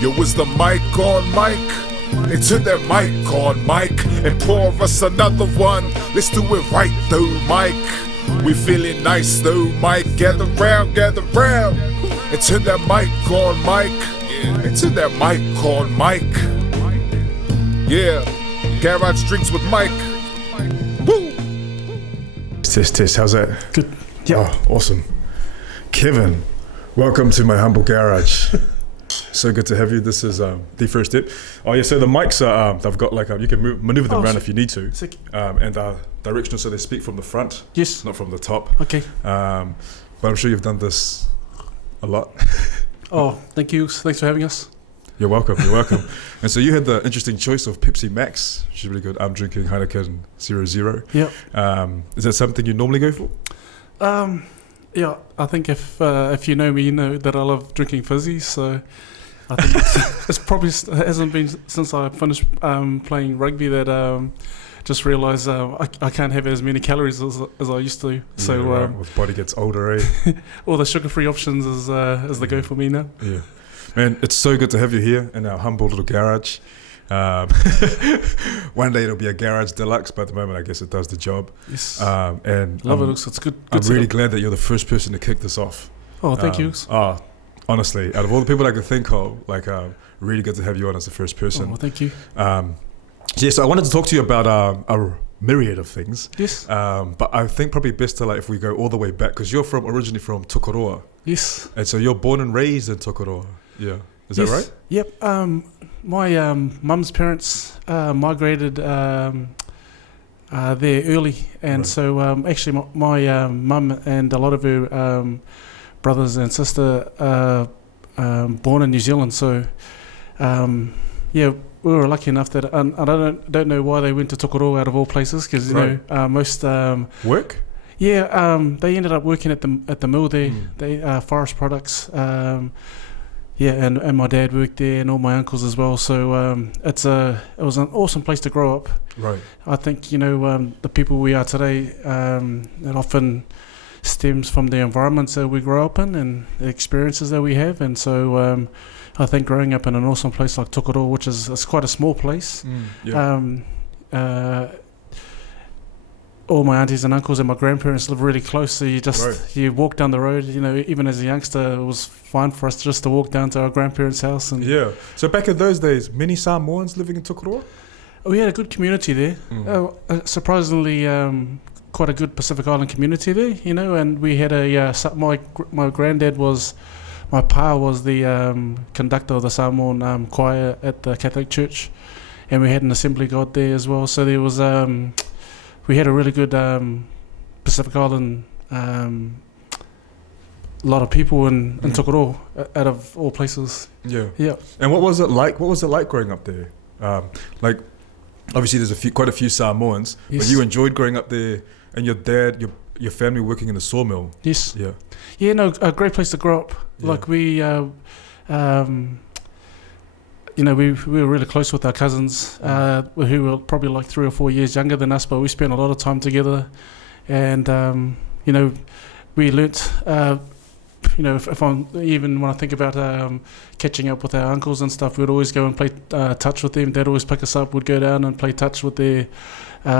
Yo, is the mic on, Mike? And turn that mic on, Mike, and pour us another one. Let's do it right though, Mike. We feeling nice though, Mike. Gather round, and turn that mic on, Mike. And turn that mic on, Mike. Yeah, Garage Drinks with Mike. Woo! Test, how's that? Good. Yeah. Oh, awesome. Keven, welcome to my humble garage. So good to have you. This is the first step. Oh yeah, so the mics are, I've got like, you can maneuver them around if you need to. Sick. And directional, so they speak from the front. Yes. Not from the top. Okay. But I'm sure you've done this a lot. Oh, thank you. Thanks for having us. You're welcome. And so you had the interesting choice of Pepsi Max, which is really good. I'm drinking Heineken 0.0. Yeah. Is that something you normally go for? Yeah, I think if you know me, you know that I love drinking fizzy. So I think it's probably hasn't been since I finished playing rugby that just realised I can't have as many calories as I used to. So yeah, right. Well, the body gets older, eh? all the sugar-free options is the go for me now. Yeah, man, it's so good to have you here in our humble little garage. One day it'll be a garage deluxe, but at the moment I guess it does the job. Yes. And love it. It's good. I'm really glad that you're the first person to kick this off. Oh, thank you. Honestly, out of all the people I could think of, really good to have you on as the first person. Oh, thank you. So I wanted to talk to you about a myriad of things. Yes. But I think probably best to if we go all the way back, because you're originally from Tokoroa. Yes. And so you're born and raised in Tokoroa. Yeah. Is that right? Yep. My mum's parents migrated there early, and right. So actually my mum and a lot of her brothers and sister are born in New Zealand. So yeah, we were lucky enough that and I don't know why they went to Tokoroa out of all places, because you know most work. Yeah, they ended up working at the mill there. They forest products. Yeah, and my dad worked there, and all my uncles as well. So it was an awesome place to grow up. Right. I think the people we are today, it often stems from the environments that we grow up in and the experiences that we have. And so I think growing up in an awesome place like Tokoroa, which is quite a small place. All my aunties and uncles and my grandparents live really close, so you walk down the road. Even as a youngster, it was fine for us just to walk down to our grandparents' house. And yeah. So back in those days, many Samoans living in Tokoroa? We had a good community there. Surprisingly, quite a good Pacific Island community there. And we had my granddad my pa was the conductor of the Samoan choir at the Catholic Church, and we had an assembly god there as well. So there was we had a really good Pacific Island, lot of people in Tokoroa, out of all places. Yeah. Yeah. And what was it like? What was it like growing up there? Obviously there's quite a few Samoans, yes. But you enjoyed growing up there, and your dad, your family working in the sawmill. Yes. Yeah. Yeah. No, a great place to grow up. Yeah. Like we were really close with our cousins, who were probably like 3 or 4 years younger than us, but we spent a lot of time together. And, we learnt, even when I think about catching up with our uncles and stuff, we'd always go and play touch with them. They'd always pick us up, we'd go down and play touch with their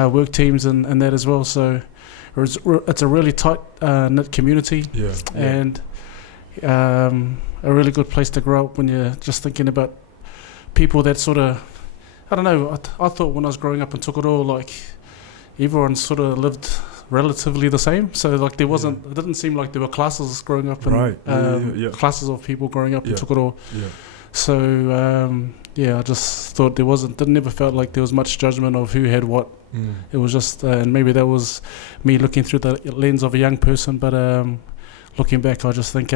work teams and that as well. So it's a really tight knit community. Yeah. And a really good place to grow up when you're just thinking about people that sort of, I don't know, I thought when I was growing up in Tokoroa, everyone sort of lived relatively the same. So it didn't seem like there were classes growing up, classes of people growing up in Tokoroa. Yeah. So I just thought never felt like there was much judgment of who had what. It was just, and maybe that was me looking through the lens of a young person, but looking back, I just think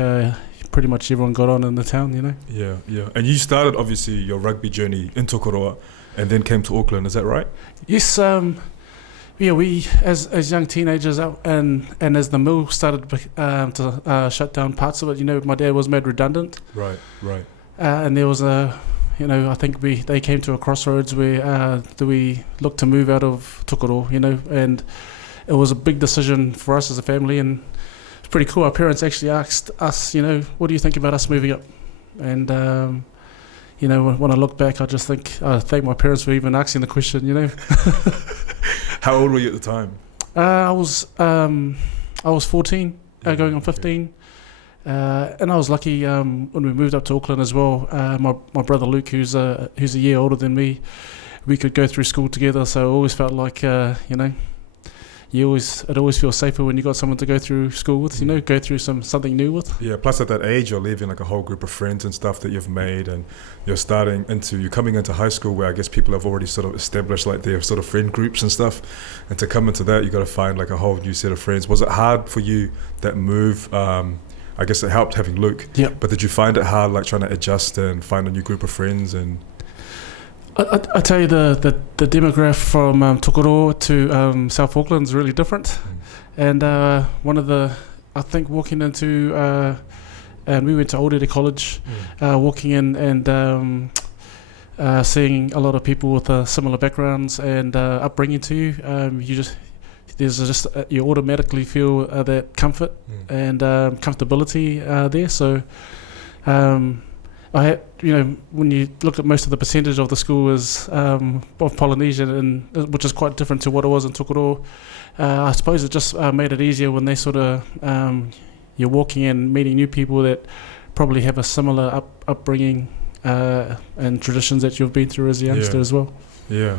pretty much everyone got on in the town, Yeah. And you started, obviously, your rugby journey in Tokoroa and then came to Auckland, is that right? Yes. We, as young teenagers, and as the mill started to shut down parts of it, my dad was made redundant. Right. And there was I think they came to a crossroads where do we look to move out of Tokoroa, and it was a big decision for us as a family, and it's pretty cool. Our parents actually asked us, what do you think about us moving up? And you know, when I look back, I just I thank my parents for even asking the question, you know. How old were you at the time? I was 14, going on 15. And I was lucky when we moved up to Auckland as well. My brother Luke, who's a year older than me, we could go through school together. So I always felt like you know, it always feels safer when you got someone to go through school with. You know, go through something new with. Yeah. Plus, at that age, you're leaving like a whole group of friends and stuff that you've made, and you're coming into high school where I guess people have already sort of established like their sort of friend groups and stuff, and to come into that, you got to find like a whole new set of friends. Was it hard for you, that move? I guess it helped having Luke. Yeah. But did you find it hard, like trying to adjust and find a new group of friends? And I tell you, the demographic from Tokoroa to South Auckland is really different. And one of the, I think walking into, and we went to Old Ere College, walking in and seeing a lot of people with similar backgrounds and upbringing to you, you automatically feel that comfort and comfortability there. So I had, you know, when you look at most of the percentage of the school is of Polynesian, and which is quite different to what it was in Tokoroa. I suppose it just made it easier when they sort of you're walking in, meeting new people that probably have a similar upbringing and traditions that you've been through as a youngster as well. Yeah.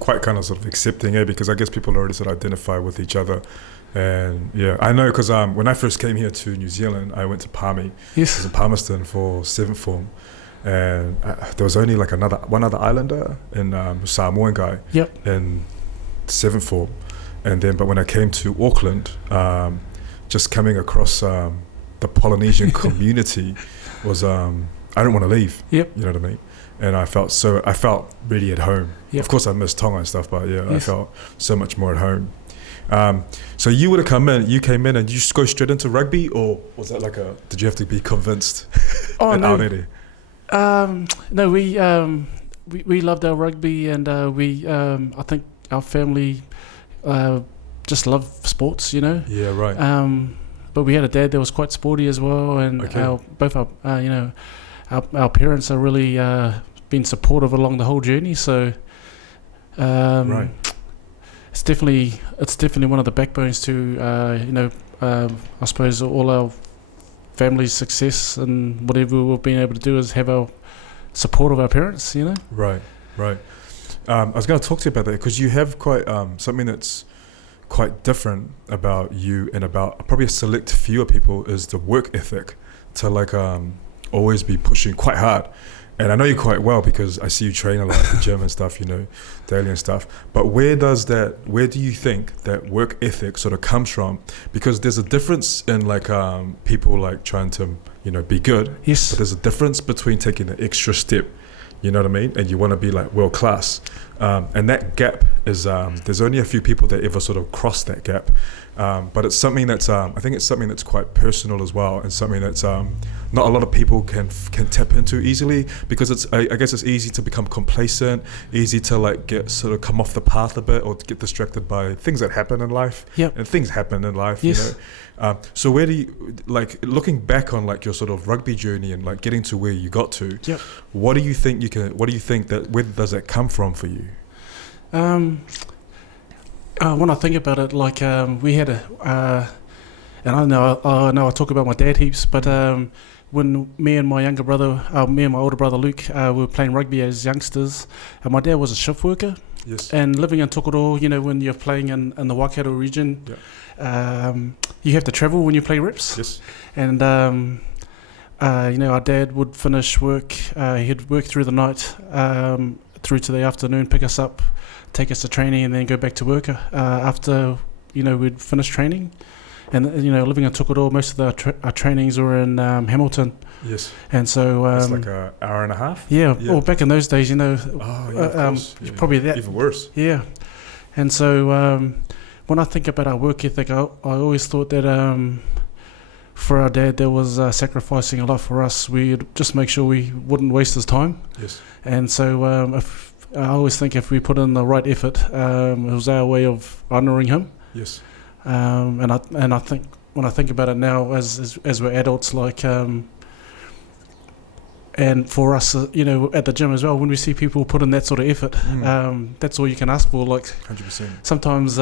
Quite kind of sort of accepting, because I guess people already sort of identify with each other. And yeah, I know, because when I first came here to New Zealand, I went to Palmy. Yes. I was in Palmerston for 7th form, and there was only like one other islander, and Samoan guy. Yep. In 7th form, but when I came to Auckland, just coming across the Polynesian community was I didn't want to leave. Yep. You know what I mean? And I felt really at home. Yep. Of course I missed Tonga and stuff, but yeah, Yes. I felt so much more at home. So you would have you came in and you just go straight into rugby, or was that did you have to be convinced? Oh, no. No, we loved our rugby, and I think our family just loved sports, you know. Yeah, right. But we had a dad that was quite sporty as well, and both our parents are really been supportive along the whole journey. So right. It's definitely one of the backbones to I suppose all our family's success, and whatever we've been able to do is have our support of our parents, you know. Right. I was going to talk to you about that, because you have quite something that's quite different about you and about probably a select few of people is the work ethic, to always be pushing quite hard. And I know you quite well because I see you train a lot at the gym and stuff, you know, daily and stuff. But where do you think that work ethic sort of comes from? Because there's a difference in people trying to, you know, be good. Yes. But there's a difference between taking the extra step, you know what I mean? And you want to be world class. And that gap is, there's only a few people that ever sort of cross that gap. But it's something that's, I think it's something that's quite personal as well, and something that's not a lot of people can tap into easily, because I guess it's easy to become complacent, easy to come off the path a bit, or to get distracted by things that happen in life. Yep. And things happen in life, yes. You know. So where do you, looking back on your sort of rugby journey and getting to where you got to, yep. where does that come from for you? When I think about it, we had and I know I talk about my dad heaps, but when me and my older brother Luke, we were playing rugby as youngsters, and my dad was a shift worker. Yes. And living in Tokoroa, you know, when you're playing in the Waikato region, you have to travel when you play reps. Yes. And you know, our dad would finish work. He'd work through the night, through to the afternoon, pick us up, take us to training, and then go back to work after, you know, we'd finish training. And, you know, living in Tokoroa, most of our trainings were in Hamilton. Yes. And so... it's like an hour and a half? Yeah. Well, back in those days, you know... Oh, yeah, of course. Probably that. Even worse. Yeah. And so when I think about our work ethic, I always thought that for our dad, there was sacrificing a lot for us. We'd just make sure we wouldn't waste his time. Yes. And so I always think if we put in the right effort, it was our way of honouring him. Yes. And I think when I think about it now, as we're adults, And for us, at the gym as well, when we see people put in that sort of effort, that's all you can ask for. Like 100%. sometimes,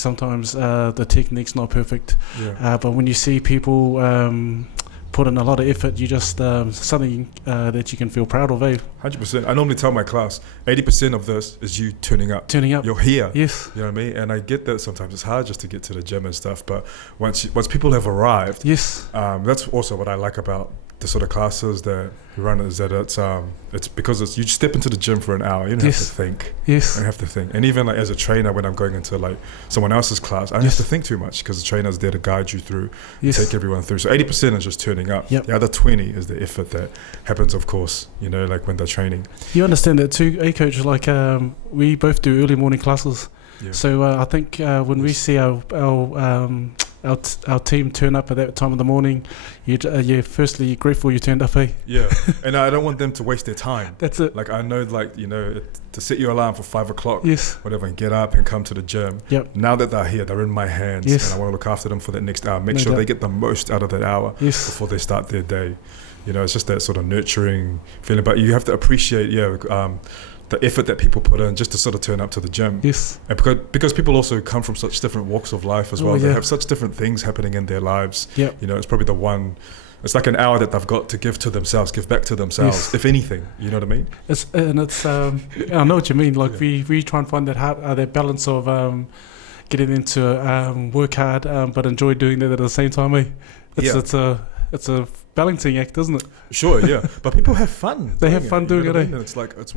sometimes the technique's not perfect, but when you see people put in a lot of effort, you just something that you can feel proud of. 100%. I normally tell my class, 80% of this is you turning up. You're here. Yes. You know what I mean? And I get that sometimes it's hard just to get to the gym and stuff, but once people have arrived, yes, that's also what I like about the sort of classes that we run, is that it's because you step into the gym for an hour, you don't have to think. Yes. I don't have to think. And even like as a trainer, when I'm going into like someone else's class, I don't have to think too much, because the trainer's there to guide you through, take everyone through. So 80% is just turning up. Yep. The other 20 is the effort that happens, of course, like when they're training. You understand that too, coach? Like we both do early morning classes. Yeah. So I think when we see our team turn up at that time of the morning, you're firstly grateful you turned up, Yeah, and I don't want them to waste their time. That's it. Like I know, to set your alarm for 5 o'clock, yes, whatever, and get up and come to the gym. Yep. Now that they're here, they're in my hands, yes, and I want to look after them for that next hour. Make sure they get the most out of that hour before they start their day. It's just that sort of nurturing feeling. But you have to appreciate, the effort that people put in just to sort of turn up to the gym. Yes. And because people also come from such different walks of life as well. They have such different things happening in their lives. Yep. It's probably it's like an hour that they've got to give back to themselves, if anything. You know what I mean? I know what you mean. Like we try and find that balance of getting into work hard, but enjoy doing that at the same time. It's a balancing act, isn't it? Sure, yeah. But people have fun. They have fun doing it. And it's like it's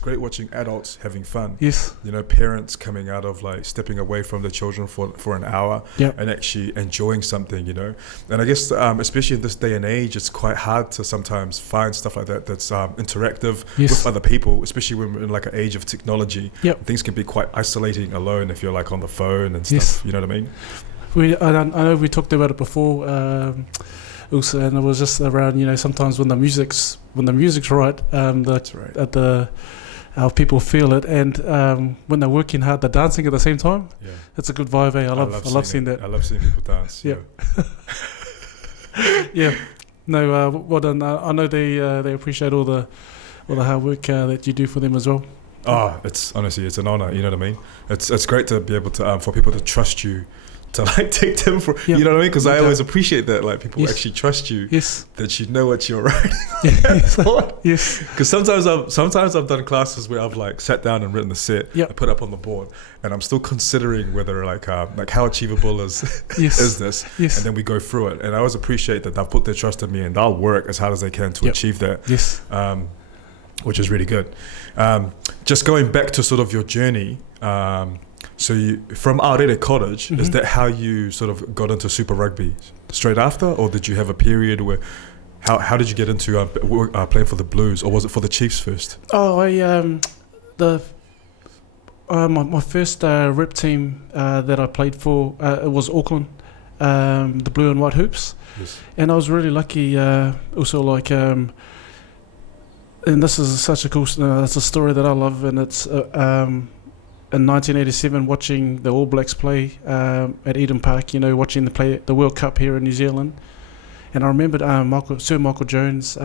great watching adults having fun. Yes. Parents coming out of like stepping away from their children for an hour and actually enjoying something, And I guess especially in this day and age, it's quite hard to sometimes find stuff like that that's interactive with other people, especially when we're in like an age of technology. Yep. Things can be quite isolating alone if you're like on the phone and stuff. You know what I mean? I know we talked about it before. Also, and it was just around, sometimes when the music's right, that's right. Our people feel it, and when they're working hard, they're dancing at the same time. Yeah, it's a good vibe. I love seeing that. I love seeing people dance. Yeah. Yeah. No, well done. I know they appreciate all the hard work that you do for them as well. Oh, it's honestly, it's an honor. You know what I mean? It's great to be able to for people to trust you, to like take them for, you know what I mean? Because I always appreciate that, like people actually trust you, that you know what you're writing. Yes. Because sometimes I've done classes where I've like sat down and written the set, I put up on the board, and I'm still considering whether like how achievable is this, and then we go through it. And I always appreciate that they've put their trust in me, and they'll work as hard as they can to achieve that. Yes. Which is really good. Just going back to sort of your journey. So you, from Aorere College, is that how you sort of got into Super Rugby? Straight after, or did you have a period where, how did you get into playing for the Blues, or was it for the Chiefs first? Oh, my first rep team that I played for, it was Auckland, the Blue and White Hoops. Yes. And I was really lucky, also like, and this is such a cool, it's a story that I love, and it's in 1987, watching the All Blacks play at Eden Park, watching the World Cup here in New Zealand, and I remembered Sir Michael Jones.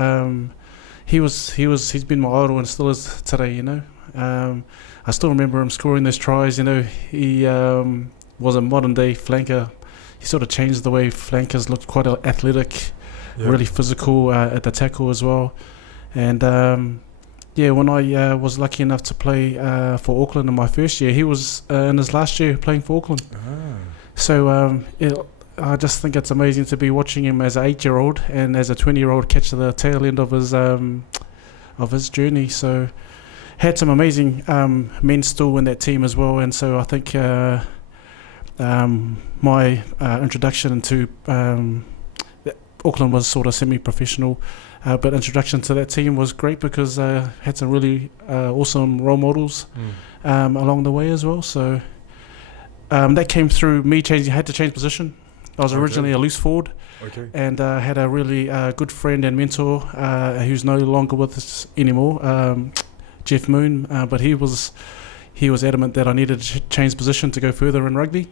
He's been my idol and still is today. I still remember him scoring those tries. He was a modern day flanker. He sort of changed the way flankers looked, quite athletic, really physical at the tackle as well, and. When I was lucky enough to play for Auckland in my first year, he was in his last year playing for Auckland. So I just think it's amazing to be watching him as an 8-year-old and as a 20-year-old catch the tail end of his journey. So had some amazing men still in that team as well. And so I think my introduction into Auckland was sort of semi-professional. But introduction to that team was great because I had some really awesome role models along the way as well. So that came through me had to change position. I was originally a loose forward, and had a really good friend and mentor who's no longer with us anymore, Jeff Moon. But he was adamant that I needed to change position to go further in rugby,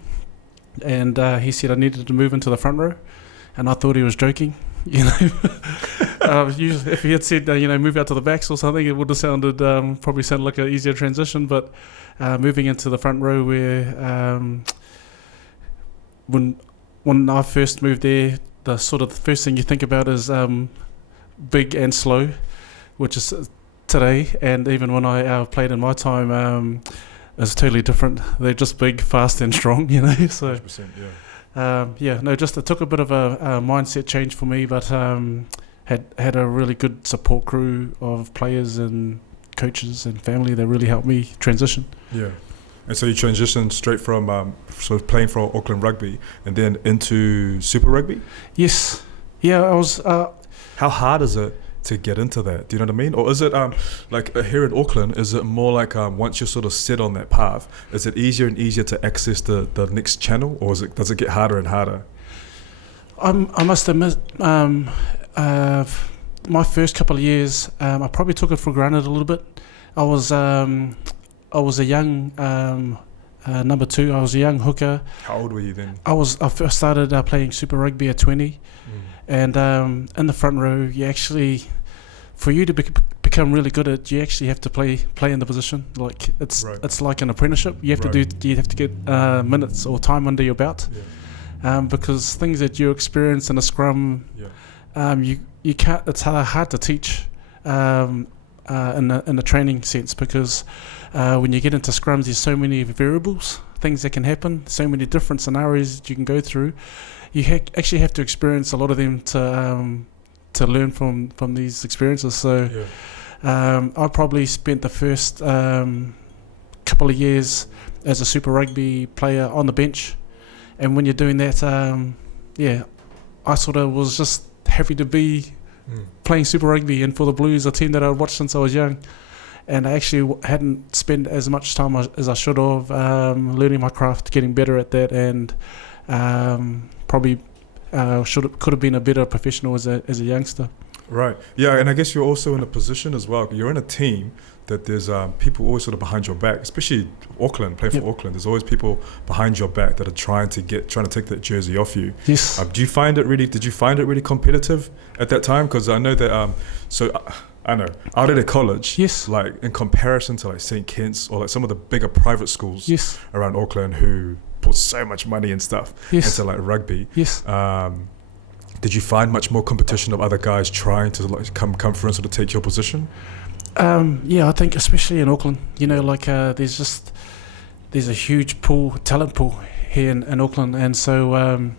and he said I needed to move into the front row, and I thought he was joking. If he had said, move out to the backs or something, it would have sounded probably sounded like an easier transition. But moving into the front row, where when I first moved there, the first thing you think about is big and slow, which is today. And even when I played in my time, it's totally different. They're just big, fast, and strong. So. 100%, yeah. Just it took a bit of a mindset change for me, but had a really good support crew of players and coaches and family that really helped me transition. Yeah. And so you transitioned straight from sort of playing for Auckland Rugby and then into Super Rugby? Yes. Yeah, I was... How hard is it to get into that? Do you know what I mean? Or is it here in Auckland, is it more like once you're sort of set on that path, is it easier and easier to access the next channel, or does it get harder and harder? I must admit, my first couple of years, I probably took it for granted a little bit. I was a young number two. I was a young hooker. How old were you then? I first started playing Super Rugby at 20. And in the front row, you actually, for you to become really good at it, you actually have to play in the position. Like it's like an apprenticeship. You have to get minutes or time under your belt, because things that you experience in a scrum, you can't. It's hard to teach in the training sense, because when you get into scrums, there's so many variables, things that can happen, so many different scenarios that you can go through. You actually have to experience a lot of them to learn from these experiences. So I probably spent the first couple of years as a Super Rugby player on the bench, and when you're doing that, I sort of was just happy to be playing Super Rugby and for the Blues, a team that I'd watched since I was young. And I actually hadn't spent as much time as I should have learning my craft, getting better at that, and probably could have been a better professional as a youngster. Right. Yeah, and I guess you're also in a position as well. You're in a team that there's people always sort of behind your back, especially Auckland, play for Auckland. There's always people behind your back that are trying to take that jersey off you. Yes. Did you find it really competitive at that time? Because I know that, I know, out at a college, like in comparison to like St. Kitts or like some of the bigger private schools around Auckland who put so much money and stuff into like rugby. Did you find much more competition of other guys trying to like come through and sort of take your position? I think especially in Auckland, there's a huge talent pool here in Auckland, and so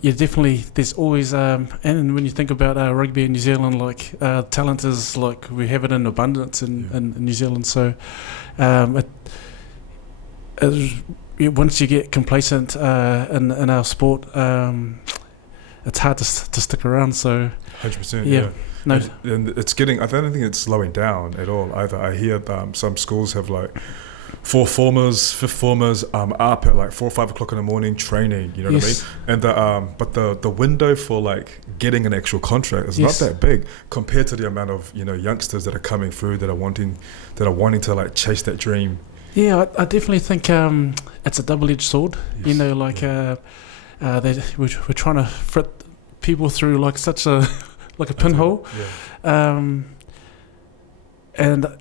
you definitely, there's always and when you think about rugby in New Zealand, like talent is like we have it in abundance in New Zealand. So once you get complacent in our sport, it's hard to stick around. So 100%, yeah. No, and it's getting. I don't think it's slowing down at all either. I hear some schools have like 4th formers, 5th formers up at like 4 or 5 o'clock in the morning training. You know what I mean? And but the window for like getting an actual contract is not that big compared to the amount of youngsters that are coming through that are wanting to like chase that dream. Yeah, I definitely think it's a double-edged sword. We're trying to fit people through like such a like a pinhole. And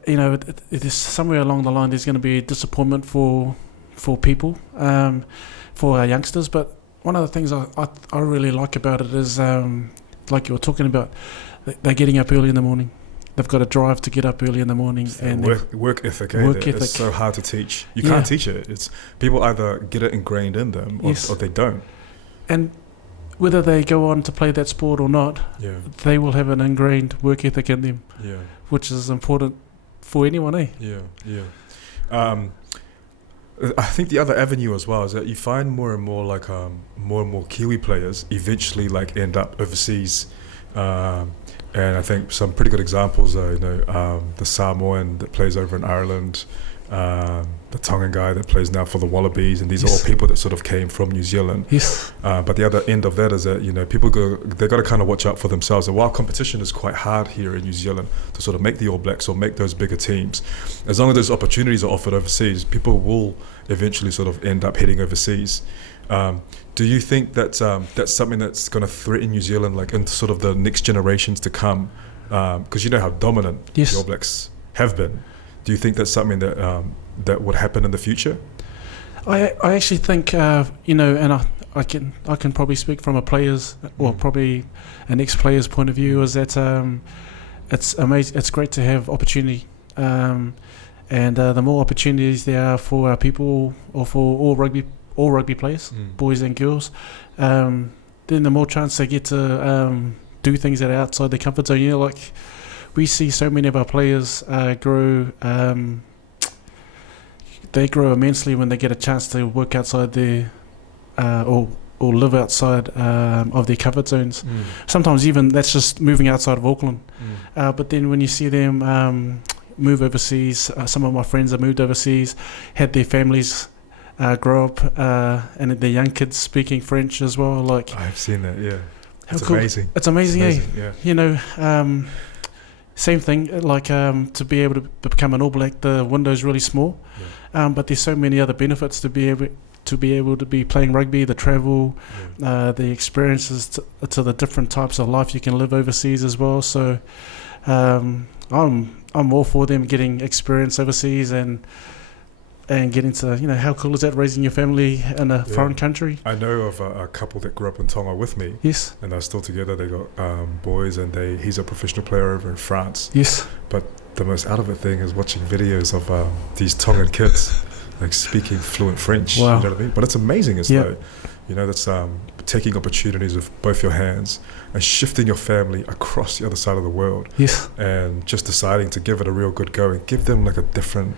it is somewhere along the line there's going to be disappointment for people, for our youngsters. But one of the things I really like about it is like you were talking about, they're getting up early in the morning. They've got a drive to get up early in the morning, and work ethic. It's so hard to teach. You can't teach it. It's people either get it ingrained in them or they don't. And whether they go on to play that sport or not, they will have an ingrained work ethic in them, which is important for anyone, eh? I think the other avenue as well is that you find more and more Kiwi players eventually like end up overseas, and I think some pretty good examples are the Samoan that plays over in Ireland, the Tongan guy that plays now for the Wallabies, and these are all people that sort of came from New Zealand. But the other end of that is that people they've got to kind of watch out for themselves. And while competition is quite hard here in New Zealand to sort of make the All Blacks or make those bigger teams, as long as those opportunities are offered overseas, people will eventually sort of end up heading overseas. Do you think that's something that's going to threaten New Zealand, like into sort of the next generations to come? Because you know how dominant the All Blacks have been. Do you think that's something that that would happen in the future? I actually think and I can probably speak from a player's or probably an ex-player's point of view, is that it's amazing. It's great to have opportunity, and the more opportunities there are for people or for all rugby players, boys and girls, then the more chance they get to do things that are outside their comfort zone. You know, like we see so many of our players grow. They grow immensely when they get a chance to work outside their or live outside of their comfort zones. Sometimes even that's just moving outside of Auckland. But then when you see them move overseas, some of my friends have moved overseas, had their families grow up, and their young kids speaking French as well. Like I've seen that, yeah. It's cool. amazing. It's amazing, yeah. You know, same thing, like to be able to become an All Black, the window's really small, but there's so many other benefits to be able to be playing rugby, the travel, the experiences to the different types of life you can live overseas as well. So I'm all for them getting experience overseas and getting to, you know, how cool is that, raising your family in a foreign country? I know of a couple that grew up in Tonga with me. Yes. And they're still together. They got boys, and he's a professional player over in France. Yes. But the most out of it thing is watching videos of these Tongan kids like speaking fluent French. Wow. You know what I mean? But it's amazing. It's like, you know, that's taking opportunities with both your hands and shifting your family across the other side of the world. Yes. And just deciding to give it a real good go and give them like a different,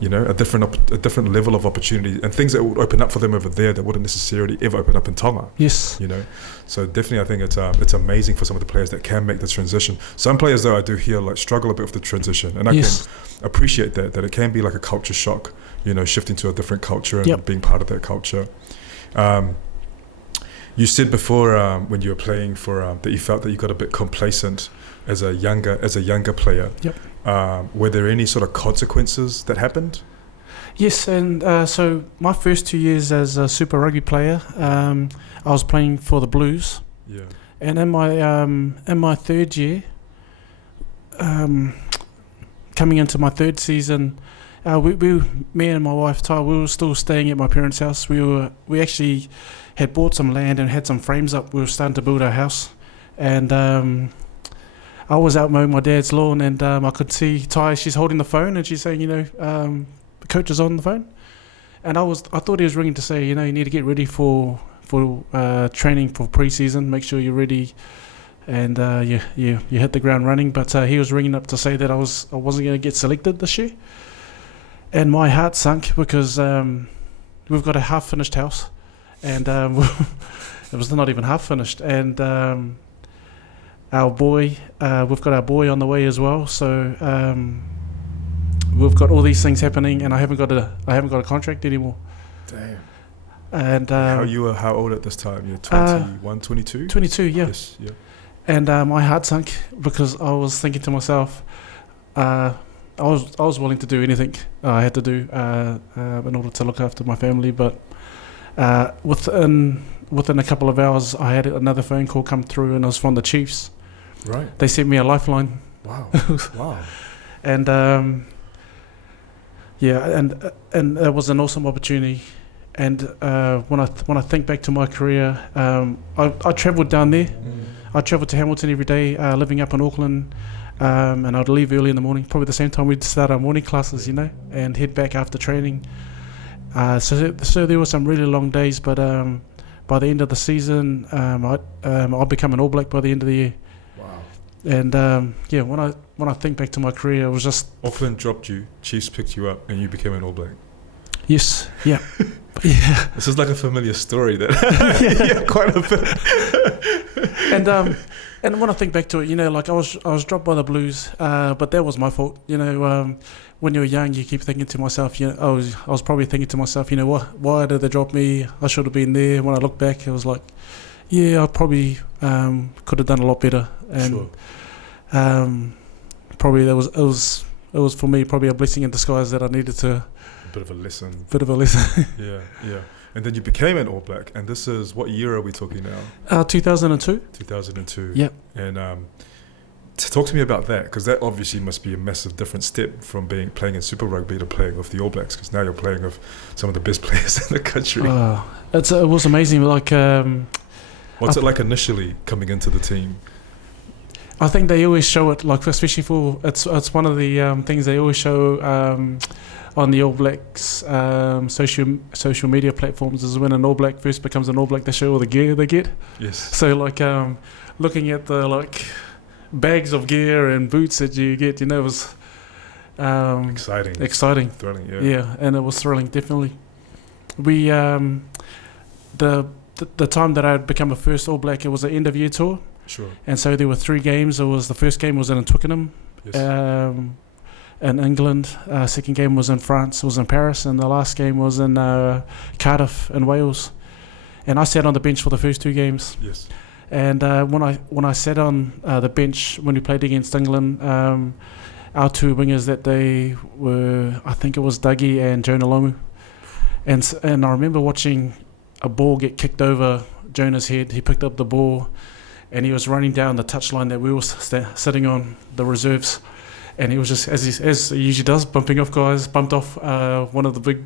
you know, a different level of opportunity and things that would open up for them over there that wouldn't necessarily ever open up in Tonga. Yes. You know, so definitely I think it's amazing for some of the players that can make the transition. Some players though I do hear like struggle a bit with the transition, and I can appreciate that it can be like a culture shock, you know, shifting to a different culture and being part of that culture. You said before when you were playing for that you felt that you got a bit complacent as a younger player. Were there any sort of consequences that happened? Yes, and so my first 2 years as a Super Rugby player, I was playing for the Blues. Yeah. And in my third year, coming into my third season, me and my wife Ty, we were still staying at my parents' house. We actually had bought some land and had some frames up. We were starting to build our house, and I was out mowing my dad's lawn, and I could see Ty. She's holding the phone, and she's saying, you know, the coach is on the phone, and I thought he was ringing to say, you know, you need to get ready for training for pre-season. Make sure you're ready, and you hit the ground running. But he was ringing up to say that I wasn't going to get selected this year, and my heart sunk because we've got a half-finished house, and it was not even half finished, and our boy, we've got our boy on the way as well. So we've got all these things happening, and I haven't got a contract anymore. Damn. And how old at this time? You're 21, 22? 22, yeah. Yes, yeah. And my heart sunk because I was thinking to myself, I was willing to do anything I had to do in order to look after my family, but within a couple of hours, I had another phone call come through, and it was from the Chiefs. Right. They sent me a lifeline. Wow. Wow. And and it was an awesome opportunity. And when I think back to my career, I travelled down there. I travelled to Hamilton every day, living up in Auckland, and I'd leave early in the morning, probably the same time we'd start our morning classes, you know, and head back after training. So there were some really long days, but by the end of the season, I'd become an All Black by the end of the year. Wow. And when I think back to my career, it was just Auckland dropped you, Chiefs picked you up, and you became an All Black. Yes. Yeah. Yeah. This is like a familiar story that yeah, quite a bit. And when I think back to it, you know, like I was dropped by the Blues, but that was my fault. You know, when you're young, you keep thinking to myself, you know, I was probably thinking to myself, you know, why did they drop me? I should have been there. When I look back, it was like, yeah, I probably could have done a lot better. And probably it was for me probably a blessing in disguise that I needed to. Bit of a lesson. Yeah. And then you became an All Black, and this is, what year are we talking now? 2002. 2002. Yep. And talk to me about that, because that obviously must be a massive different step from playing in Super Rugby to playing with the All Blacks, because now you're playing with some of the best players in the country. It was amazing. Like, what's it like initially coming into the team? I think they always show it, like especially for it's one of the things they always show on the All Blacks social media platforms is when an All Black first becomes an All Black, they show all the gear they get. Yes. So like looking at the like bags of gear and boots that you get, you know, it was exciting, thrilling. Yeah, and it was thrilling, definitely. We the time that I had become a first All Black, it was an end of year tour. Sure. And so there were 3 games. The first game was in Twickenham, in England. Second game was in France, was in Paris, and the last game was in Cardiff in Wales. And I sat on the bench for the first 2 games. Yes. And when I sat on the bench when we played against England, our 2 wingers that day were, I think it was Dougie and Jonah Lomu. And I remember watching a ball get kicked over Jonah's head. He picked up the ball, and he was running down the touchline that we were sitting on, the reserves, and he was just, as he usually does, bumped off one of the big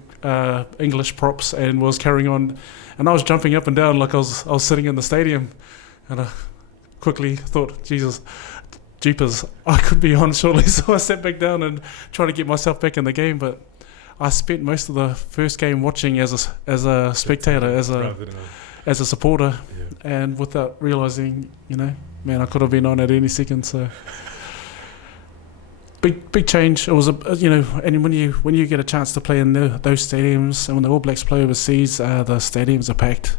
English props and was carrying on, and I was jumping up and down like I was sitting in the stadium, and I quickly thought, Jesus, jeepers, I could be on shortly, so I sat back down and tried to get myself back in the game, but I spent most of the first game watching as a spectator, as a supporter, and without realising, you know, man, I could have been on at any second. So big change. It was and when you get a chance to play in those stadiums, and when the All Blacks play overseas, the stadiums are packed.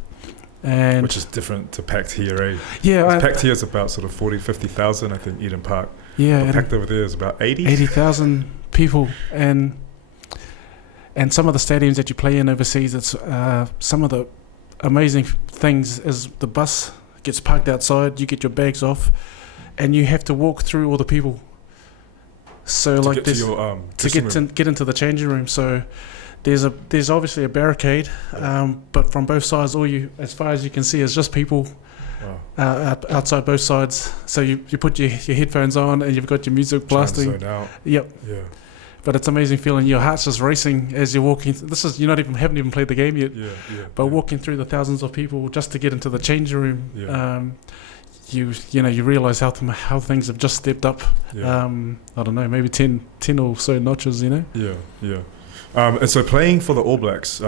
And which is different to packed here, eh? Yeah, packed here is about sort of 40,000-50,000. I think Eden Park. Yeah, but packed over there is about 80,000 people, and some of the stadiums that you play in overseas, it's some of the amazing things is the bus gets parked outside, you get your bags off, and you have to walk through all the people. So to get into the changing room. So there's obviously a barricade, but from both sides, as far as you can see, is just people outside both sides. So you put your headphones on and you've got your music blasting. Zone out. Yep. Yeah. But it's amazing feeling. Your heart's just racing as you're walking. Haven't even played the game yet. But walking through the thousands of people just to get into the changing room, you realise how things have just stepped up. I don't know, maybe 10 or so notches. You know. Yeah. And so playing for the All Blacks,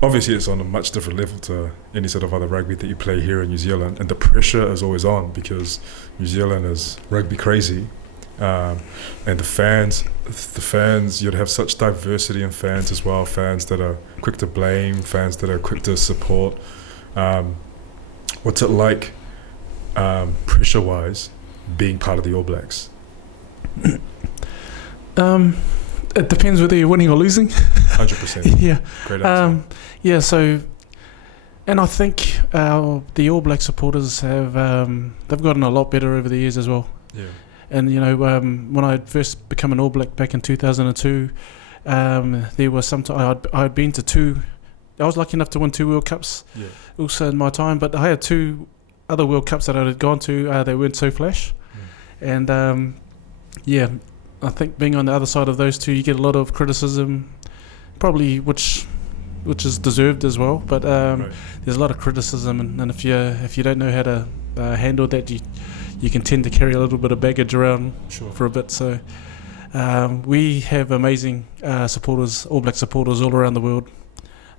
obviously it's on a much different level to any sort of other rugby that you play here in New Zealand, and the pressure is always on because New Zealand is rugby crazy. And the fans, you'd have such diversity in fans as well, fans that are quick to blame, fans that are quick to support. What's it like, pressure-wise, being part of the All Blacks? It depends whether you're winning or losing. 100%. Yeah. Great answer. Yeah, so, and I think the All Black supporters have, they've gotten a lot better over the years as well. Yeah. And, you know, when I first become an All Black back in 2002, there was some time I had been to 2. I was lucky enough to win 2 World Cups also in my time, but I had 2 other World Cups that I had gone to. They weren't so flash. And, I think being on the other side of those 2, you get a lot of criticism, probably which is deserved as well. But there's a lot of criticism, and if you don't know how to handle that, you can tend to carry a little bit of baggage around for a bit. So we have amazing supporters, All Black supporters all around the world.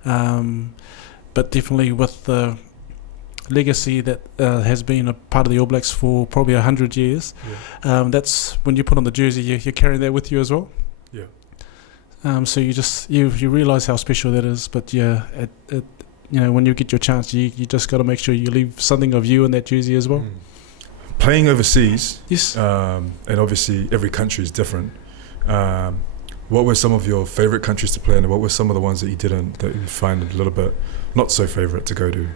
But definitely with the legacy that has been a part of the All Blacks for probably 100 years, that's when you put on the jersey, you're carrying that with you as well. So you realise how special that is. But when you get your chance, you just got to make sure you leave something of you in that jersey as well. Playing overseas, yes, and obviously every country is different. What were some of your favourite countries to play in, and what were some of the ones that you find a little bit not so favourite to go to?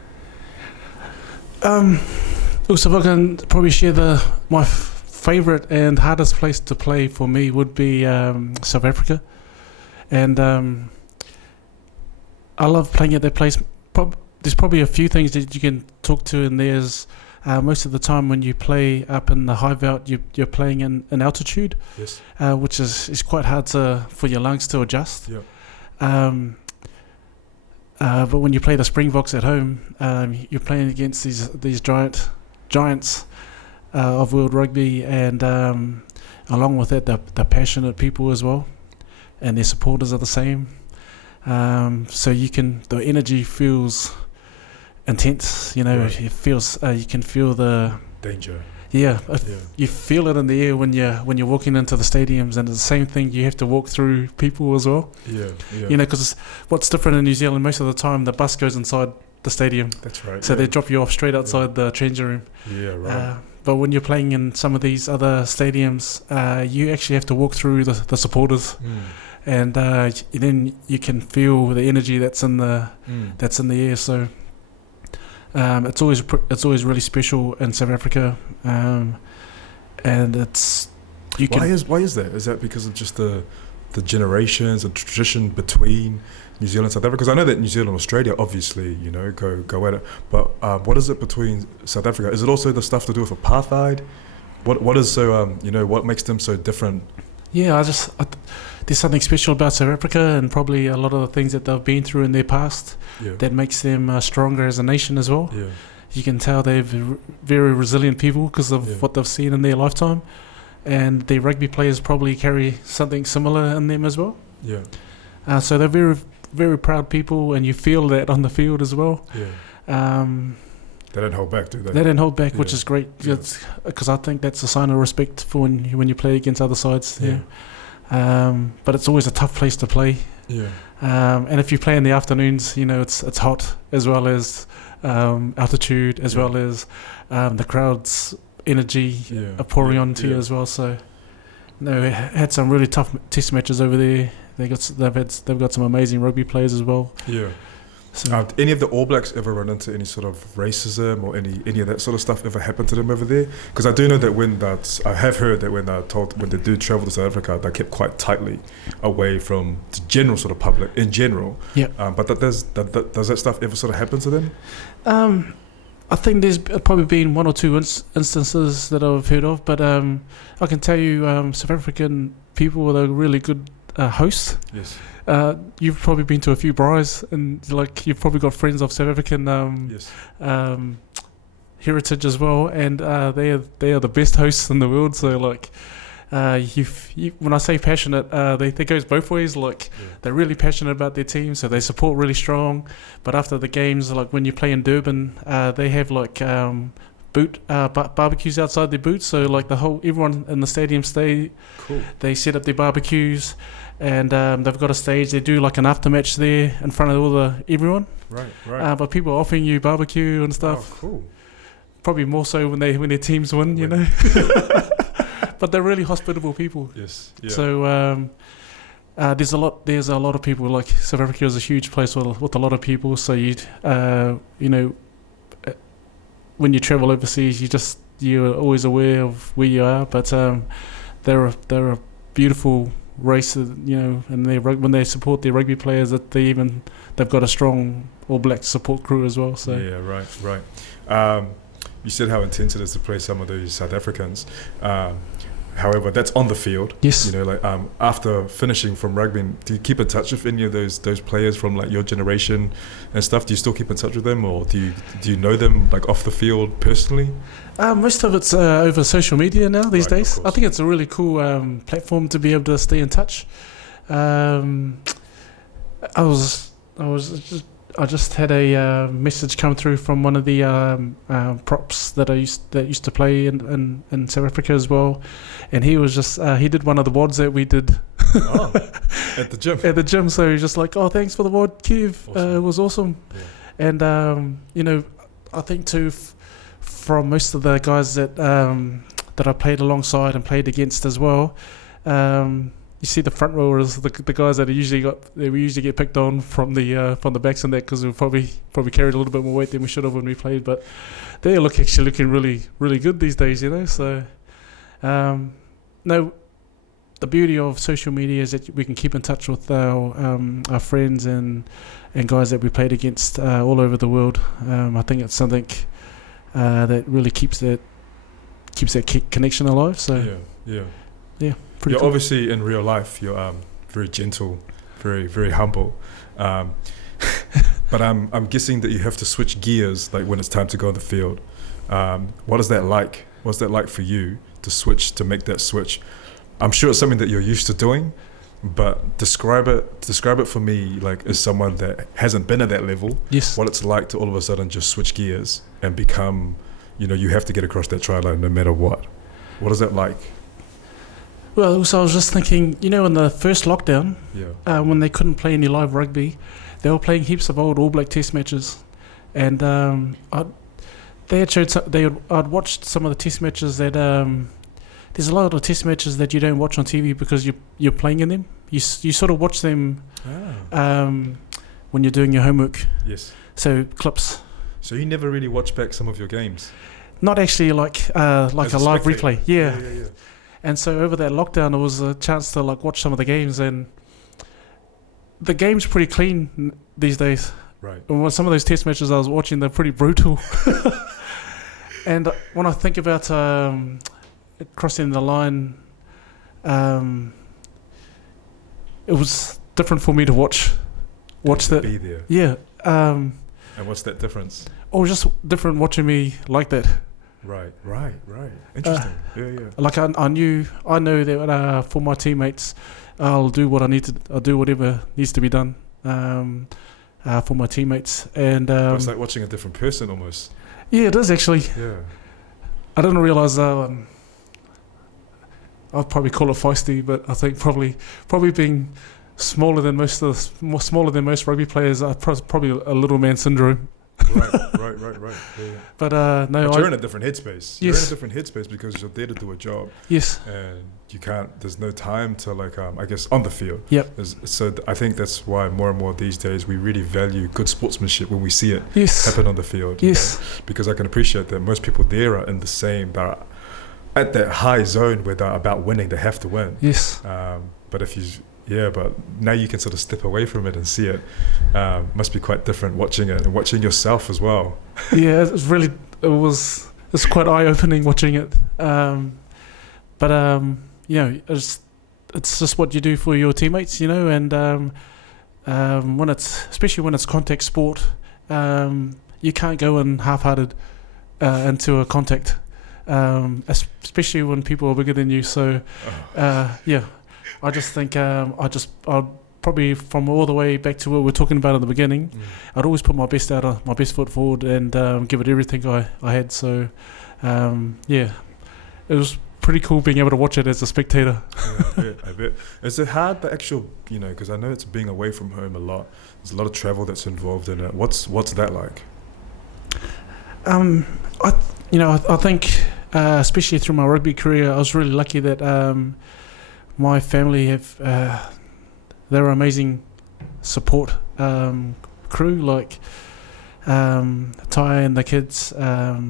Also, if I can probably share my favourite and hardest place to play for me would be South Africa, and I love playing at that place. There's probably a few things that you can talk to, and there's most of the time when you play up in the high veld, you're playing in altitude, Yes. which is quite hard for your lungs to adjust. Yeah. But when you play the Springboks at home, you're playing against these giants of world rugby, and along with that, the passionate people as well, and their supporters are the same. So the energy feels intense. You know, Right. it feels you can feel the Danger. yeah. Yeah. You feel it in the air when you're walking into the stadiums, and it's the same thing. You have to walk through people as well. Yeah. Yeah. You know, because what's different in New Zealand, most of the time the bus goes inside the stadium, That's right. so yeah. they drop you off straight outside the changing room. Yeah. Right. But when you're playing in some of these other stadiums, you actually have to walk through the supporters, and then you can feel the energy that's in the air. So it's always really special in South Africa, and it's Why is that? Is that because of just the generations and tradition between New Zealand and South Africa? Because I know that New Zealand and Australia obviously, you know, go at it. But what is it between South Africa? Is it also the stuff to do with apartheid? What is so what makes them so different? Yeah, there's something special about South Africa, and probably a lot of the things that they've been through in their past that makes them stronger as a nation as well. Yeah. You can tell they're very resilient people because of what they've seen in their lifetime, and their rugby players probably carry something similar in them as well. Yeah. So they're very, very proud people, and you feel that on the field as well. Yeah. They don't hold back, do they? They don't hold back, which Yeah. is great, Yeah. because I think that's a sign of respect for when you play against other sides. Yeah. But it's always a tough place to play. Yeah. And if you play in the afternoons, you know, it's hot, as well as altitude, as well as the crowd's energy pouring onto you as well. So, had some really tough test matches over there. They've got some amazing rugby players as well. Yeah. So, Any of the All Blacks ever run into any sort of racism or any of that sort of stuff ever happen to them over there? Because I do know that I have heard that when they do travel to South Africa, they're kept quite tightly away from the general sort of public in general. Yeah. But does that stuff ever sort of happen to them? I think there's probably been one or two instances that I've heard of, but I can tell you, South African people are really good hosts. Yes. You've probably been to a few braais, and you've probably got friends of South African heritage as well, and they are the best hosts in the world. So when I say passionate, they goes both ways. They're really passionate about their team, so they support really strong. But after the games, when you play in Durban, they have barbecues outside their booths. So everyone in the stadium they set up their barbecues, and they've got a stage. They do an aftermatch there in front of everyone. Right. But people are offering you barbecue and stuff. Oh, cool. Probably more so when their teams win, you know. But they're really hospitable people. Yes. Yeah. So there's a lot of people. South Africa is a huge place with a lot of people. So when you travel overseas, you're always aware of where you are. But they're a beautiful race, and when they support their rugby players, they've got a strong All Black support crew as well. So yeah, right. You said how intense it is to play some of those South Africans. However, that's on the field. Yes. After finishing from rugby, do you keep in touch with any of those players from your generation and stuff? Do you still keep in touch with them, or do you know them off the field personally? Most of it's over social media now these Right, days. I think it's a really cool platform to be able to stay in touch. I just had a message come through from one of the props that used to play in South Africa as well, and he was he did one of the WODs that we did at the gym. At the gym, so he's just oh, thanks for the WOD, Kev. Awesome. It was awesome. Yeah. And I think too, from most of the guys that I played alongside and played against as well. You see the front rowers, the guys that we usually get picked on from the backs and that, because we probably carried a little bit more weight than we should have when we played, but they're looking really, really good these days, So no, the beauty of social media is that we can keep in touch with our friends and guys that we played against all over the world. I think it's something that really keeps that connection alive. So pretty cool. Obviously in real life you're very gentle, very, very humble. But I'm guessing that you have to switch gears like when it's time to go on the field. What is that like? What's that like for you to make that switch? I'm sure it's something that you're used to doing, but describe it for me like as someone that hasn't been at that level. Yes. What it's like to all of a sudden just switch gears and become, you have to get across that try line no matter what. What is that like? Well, also I was just thinking, in the first lockdown, when they couldn't play any live rugby, they were playing heaps of old All Black Test matches, and I'd watched some of the Test matches that there's a lot of Test matches that you don't watch on TV because you're playing in them. You sort of watch them when you're doing your homework. Yes. So clips. So you never really watch back some of your games? Not actually like a live replay. Yeah. And so over that lockdown, it was a chance to watch some of the games, and the game's pretty clean these days. Right. And some of those Test matches I was watching, they're pretty brutal. And when I think about crossing the line, it was different for me to watch that. Be there. Yeah. And what's that difference? Or just different watching me like that. Right. Interesting. Like I know that for my teammates, I'll do whatever needs to be done for my teammates, and it's like watching a different person almost. Yeah, it is actually. Yeah. I didn't realize I'd probably call it feisty, but I think probably being smaller than most rugby players, probably a little man syndrome. Right. Yeah. But you're in a different headspace. Yes. You're in a different headspace because you're there to do a job. Yes. And you can't. There's no time to I guess on the field. Yep. I think that's why more and more these days we really value good sportsmanship when we see it Yes. happen on the field. Yes. Because I can appreciate that most people there are in the same. They're at that high zone where they're about winning. They have to win. Yes. But now you can sort of step away from it and see it. Must be quite different watching it and watching yourself as well. Yeah, it's quite eye-opening watching it. It's just what you do for your teammates, and especially when it's contact sport, you can't go in half-hearted into a contact, especially when people are bigger than you. So, I just think I'd probably from all the way back to what we were talking about in the beginning, I'd always put my best foot forward and give it everything I had. So, it was pretty cool being able to watch it as a spectator. I bet. Is it hard, the actual, because I know it's being away from home a lot. There's a lot of travel that's involved in it. What's that like? I think, especially through my rugby career, I was really lucky that my family they're amazing support crew. Like Ty and the kids were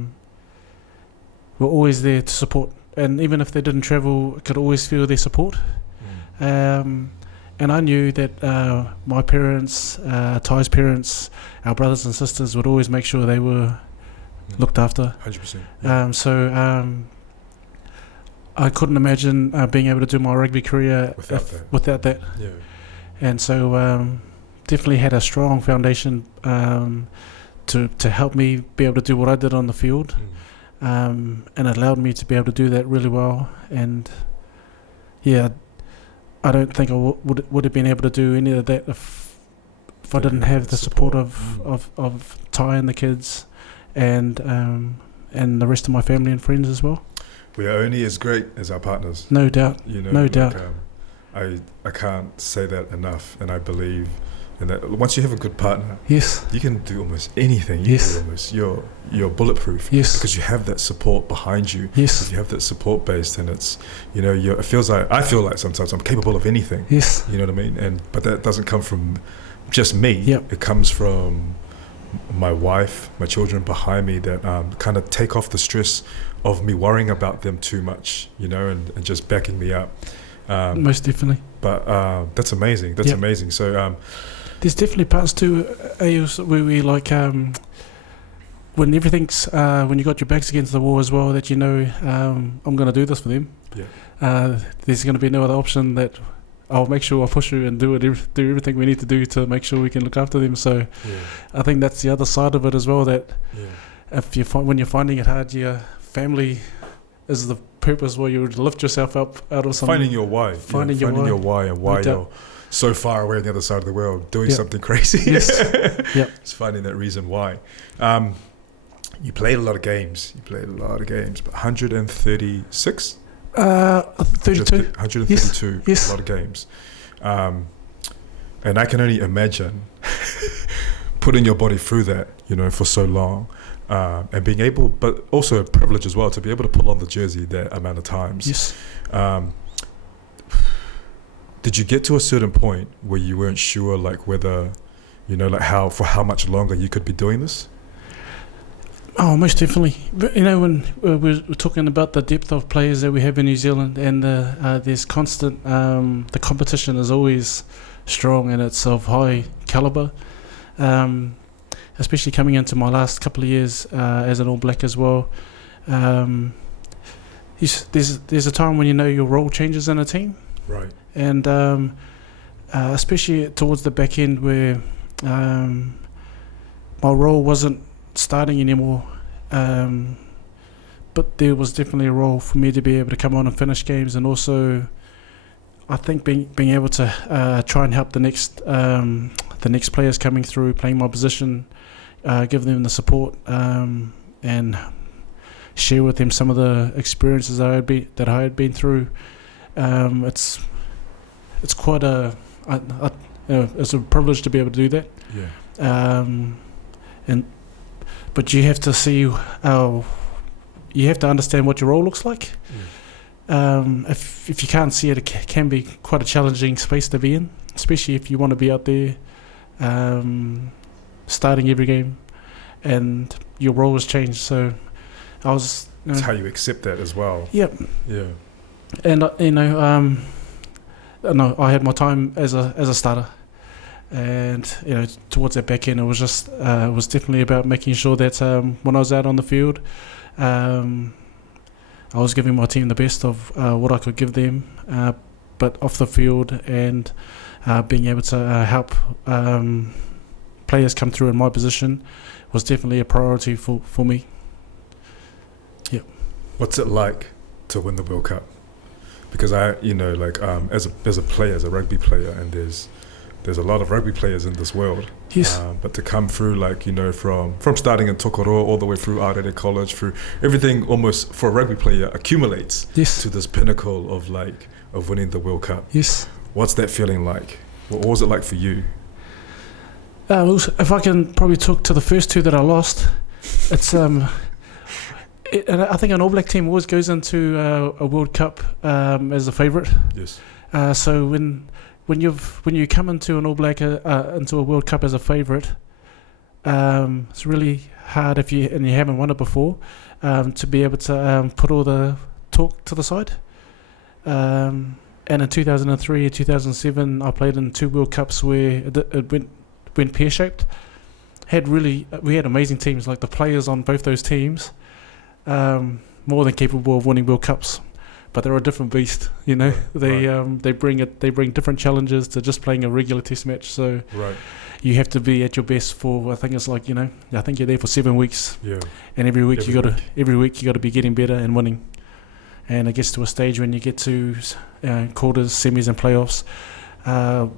always there to support, and even if they didn't travel, I could always feel their support. And I knew that my parents, Ty's parents, our brothers and sisters would always make sure they were looked after. 100%. I couldn't imagine being able to do my rugby career without that. Yeah. And so definitely had a strong foundation to help me be able to do what I did on the field, and it allowed me to be able to do that really well. And I don't think I would have been able to do any of that if I didn't have the support of Ty and the kids, and the rest of my family and friends as well. We are only as great as our partners. No doubt. No doubt. I can't say that enough, and I believe in that. Once you have a good partner, yes, you can do almost anything. You're bulletproof. Yes, because you have that support behind you. Yes, if you have that support base, then it's I feel like sometimes I'm capable of anything. Yes, you know what I mean. But that doesn't come from just me. Yep. It comes from my wife, my children behind me that kind of take off the stress of me worrying about them too much, and just backing me up. Most definitely. But that's amazing. That's amazing. So there's definitely parts to AUS where we like when everything's when you got your backs against the wall as well, that I'm going to do this for them. Yeah. There's going to be no other option that I'll make sure I push you and do everything we need to do to make sure we can look after them. So I think that's the other side of it as well. That if when you're finding it hard, your family is the purpose where you would lift yourself up out of something. Finding your why. Finding your why and why you're so far away on the other side of the world doing something crazy. Yes. It's finding that reason why. You played a lot of games. But 136? 32. 132. Yes. A lot of games. And I can only imagine putting your body through that, for so long. And being able, but also a privilege as well, to be able to pull on the jersey that amount of times. Yes. Did you get to a certain point where you weren't sure, like whether, for how much longer you could be doing this? Oh, most definitely. But, when we're talking about the depth of players that we have in New Zealand, and there's constant, the competition is always strong and it's of high calibre. Especially coming into my last couple of years as an All Black as well. There's a time when your role changes in a team. Right. And especially towards the back end where my role wasn't starting anymore, but there was definitely a role for me to be able to come on and finish games, and also I think being able to try and help the next players coming through, playing my position, give them the support, and share with them some of the experiences that I had been through. It's quite it's a privilege to be able to do that. Yeah. But you have to see you have to understand what your role looks like. Yeah. If you can't see it, it can be quite a challenging space to be in, especially if you want to be out there starting every game and your role has changed. So I was... That's how you accept that as well. Yep. Yeah. And I had my time as a starter, and towards that back end, it was just it was definitely about making sure that when I was out on the field, I was giving my team the best of what I could give them, but off the field and being able to help players come through in my position was definitely a priority for me. Yeah. What's it like to win the World Cup? Because as a player, as a rugby player, and there's a lot of rugby players in this world. Yes. But to come through, from starting in Tokoroa all the way through Arere College, through everything, almost for a rugby player accumulates to this pinnacle of winning the World Cup. Yes. What's that feeling like? What was it like for you? If I can probably talk to the first two that I lost, it's and I think an All Black team always goes into a World Cup as a favourite. Yes. So when you come into an All Black into a World Cup as a favourite, it's really hard if you haven't won it before, to be able to put all the talk to the side. And in 2003 and 2007, I played in 2 World Cups where it went pear-shaped. We had amazing teams. Like the players on both those teams, more than capable of winning World Cups, but they're a different beast. They bring different challenges to just playing a regular Test match. So you have to be at your best for, I think it's I think you're there for 7 weeks. Yeah. And every week you got to be getting better and winning. And it gets to a stage when you get to quarters, semis, and playoffs,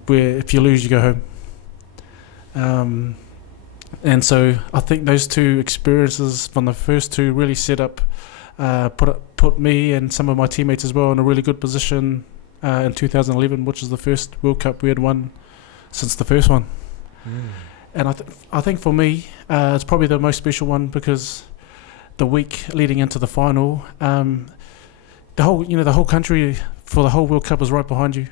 where if you lose, you go home. And so I think those 2 experiences from the first 2 really set up, put me and some of my teammates as well in a really good position in 2011, which is the first World Cup we had won since the first one. And I think for me, it's probably the most special one because the week leading into the final, the whole country for the whole World Cup is right behind you,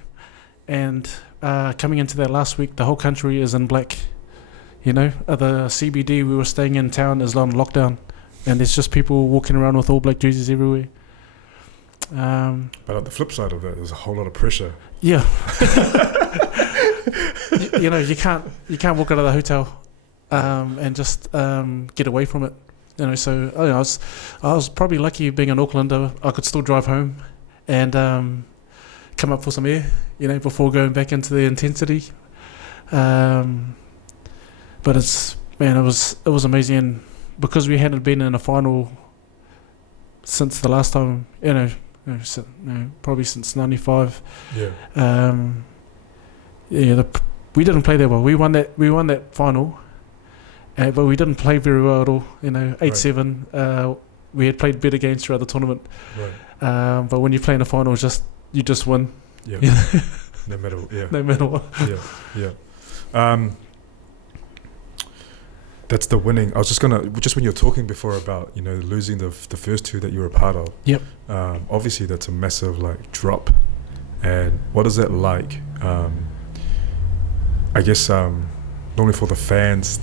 and coming into that last week, the whole country is in black. The CBD we were staying in town is on lockdown, and there's just people walking around with All Black jerseys everywhere. But on the flip side of that, there's a whole lot of pressure. Yeah. you know, you can't walk out of the hotel and just get away from it. You know, so I was probably lucky being in Auckland. I could still drive home and come up for some air, you know, before going back into the intensity. But it was amazing, and because we hadn't been in a final since the last time, probably since '95. Yeah. We didn't play that well. We won that final, but we didn't play very well at all. 8-7. We had played better games throughout the tournament. Right. But when you play in a final, you just win. Yeah. No matter what. Yeah. No matter what. Yeah. That's the winning. I was just when you were talking before about losing the first two that you were a part of. Yep. Obviously that's a massive drop, and what is that like? I guess normally for the fans,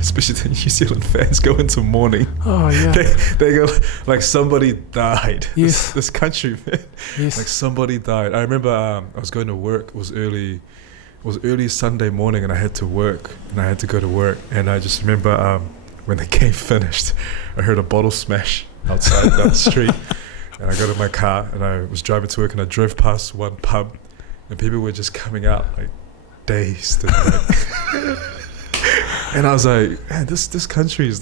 especially the New Zealand fans, go into mourning. Oh yeah. They go like somebody died. Yes. This country, man. Yes. Like somebody died. I remember I was going to work. It was early Sunday morning, and I had to work, and I had to go to work. And I just remember when the game finished, I heard a bottle smash outside down the street. And I got in my car, and I was driving to work, and I drove past one pub, and people were just coming out like dazed. And I was like, man, this country's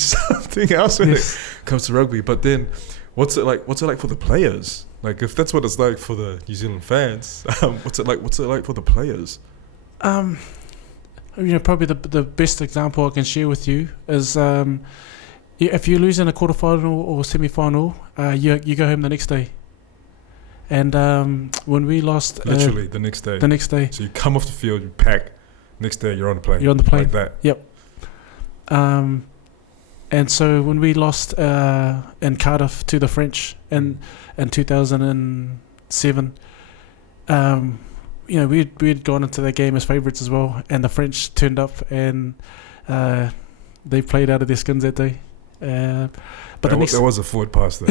something else when it comes to rugby. But then, what's it like for the players? Like, if that's what it's like for the New Zealand fans, what's it like for the players? Probably the best example I can share with you is if you lose in a quarterfinal or semi-final, you go home the next day. And when we lost, literally the next day. The next day. So you come off the field, you pack. Next day, you're on the plane. You're on the plane. Like that. Yep. And so when we lost in Cardiff to the French in 2007, we'd gone into that game as favourites as well, and the French turned up and they played out of their skins that day. But that was a forward pass though.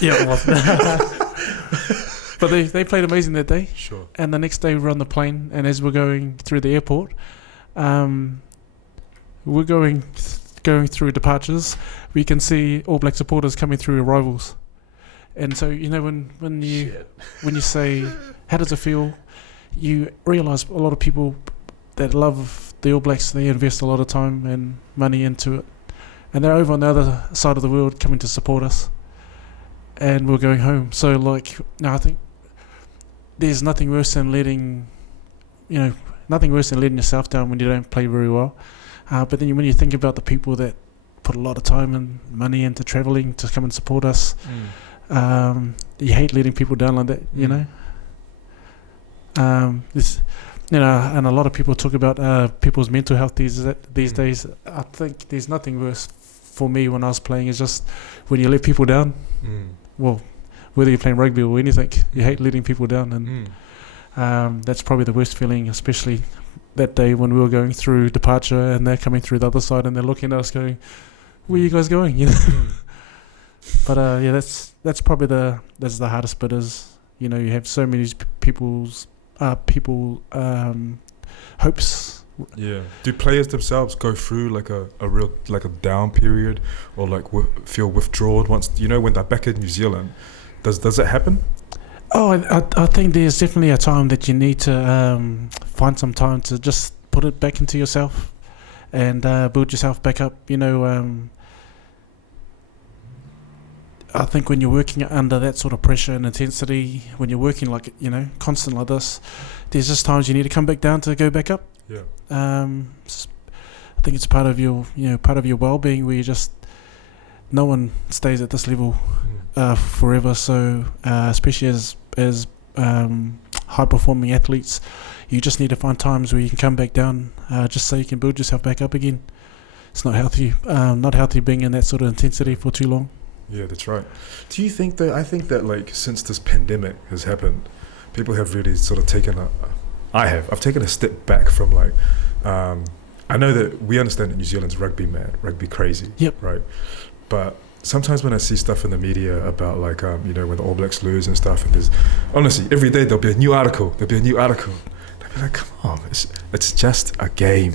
Yeah, it was. But they played amazing that day. Sure. And the next day we were on the plane, and as we're going through the airport, we're going through departures. We can see All Black supporters coming through arrivals, and so when you say how does it feel, you realise a lot of people that love the All Blacks, they invest a lot of time and money into it, and they're over on the other side of the world coming to support us, and we're going home. So I think there's nothing worse than letting yourself down when you don't play very well. But then when you think about the people that put a lot of time and money into travelling to come and support us, you hate letting people down like that, and a lot of people talk about people's mental health these days. I think there's nothing worse for me when I was playing is just when you let people down. Well, whether you're playing rugby or anything, you hate letting people down, and that's probably the worst feeling, especially that day when we were going through departure and they're coming through the other side and they're looking at us going, where are you guys going? But that's probably the hardest bit is, you have so many people's hopes. Yeah. Do players themselves go through like a real a down period or feel withdrawn once when they're back in New Zealand? Does it happen? Oh, I think there's definitely a time that you need to find some time to just put it back into yourself and build yourself back up. I think when you're working under that sort of pressure and intensity, when you're working constant like this, there's just times you need to come back down to go back up. Yeah. I think it's part of your well-being where you just no one stays at this level forever. So especially as high-performing athletes, you just need to find times where you can come back down, just so you can build yourself back up again. It's not healthy. Not healthy being in that sort of intensity for too long. Yeah, that's right. Do you think that? I think that since this pandemic has happened, people have really sort of taken I've taken a step back from I know that we understand that New Zealand's rugby mad, rugby crazy. Yep. Right. But sometimes when I see stuff in the media about like when the All Blacks lose and stuff, and there's honestly every day there'll be a new article. They'll be like, come on, it's just a game.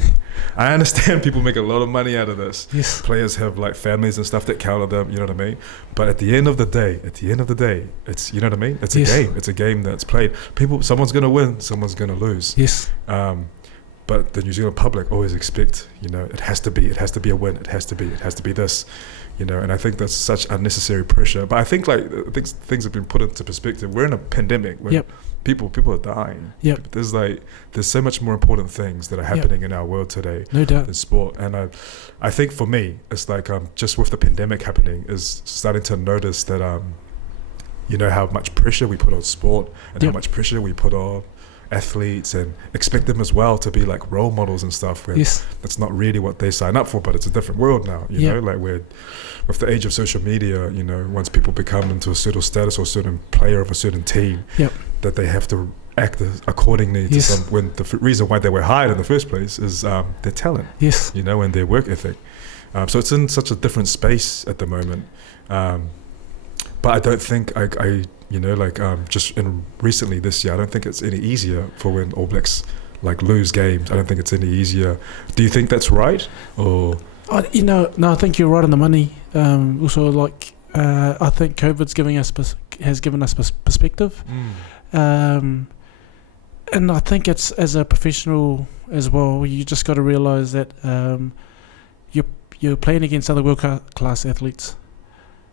I understand people make a lot of money out of this. Yes. Players have like families and stuff that count on them, you know what I mean? But at the end of the day, it's, you know what I mean? It's a game. It's a game that's played. Someone's going to win, someone's going to lose. Yes. But the New Zealand public always expect, it has to be a win. It has to be this, and I think that's such unnecessary pressure. But I think things have been put into perspective. We're in a pandemic where people are dying. Yep. There's so much more important things that are happening in our world today. No doubt. Than sport. And I think for me, it's like just with the pandemic happening is starting to notice that how much pressure we put on sport and how much pressure we put on athletes and expect them as well to be like role models and stuff when that's not really what they sign up for, but it's a different world now, you know, like with the age of social media, once people become into a certain status or a certain player of a certain team, that they have to act accordingly to when the reason why they were hired in the first place is their talent, and their work ethic. So it's in such a different space at the moment. But I don't think just in recently this year, I don't think it's any easier for when All Blacks lose games. I don't think it's any easier. Do you think that's right? Or no, I think you're right on the money. Also, I think COVID's has given us perspective, and I think it's as a professional as well. You just got to realise that you're playing against other world class athletes.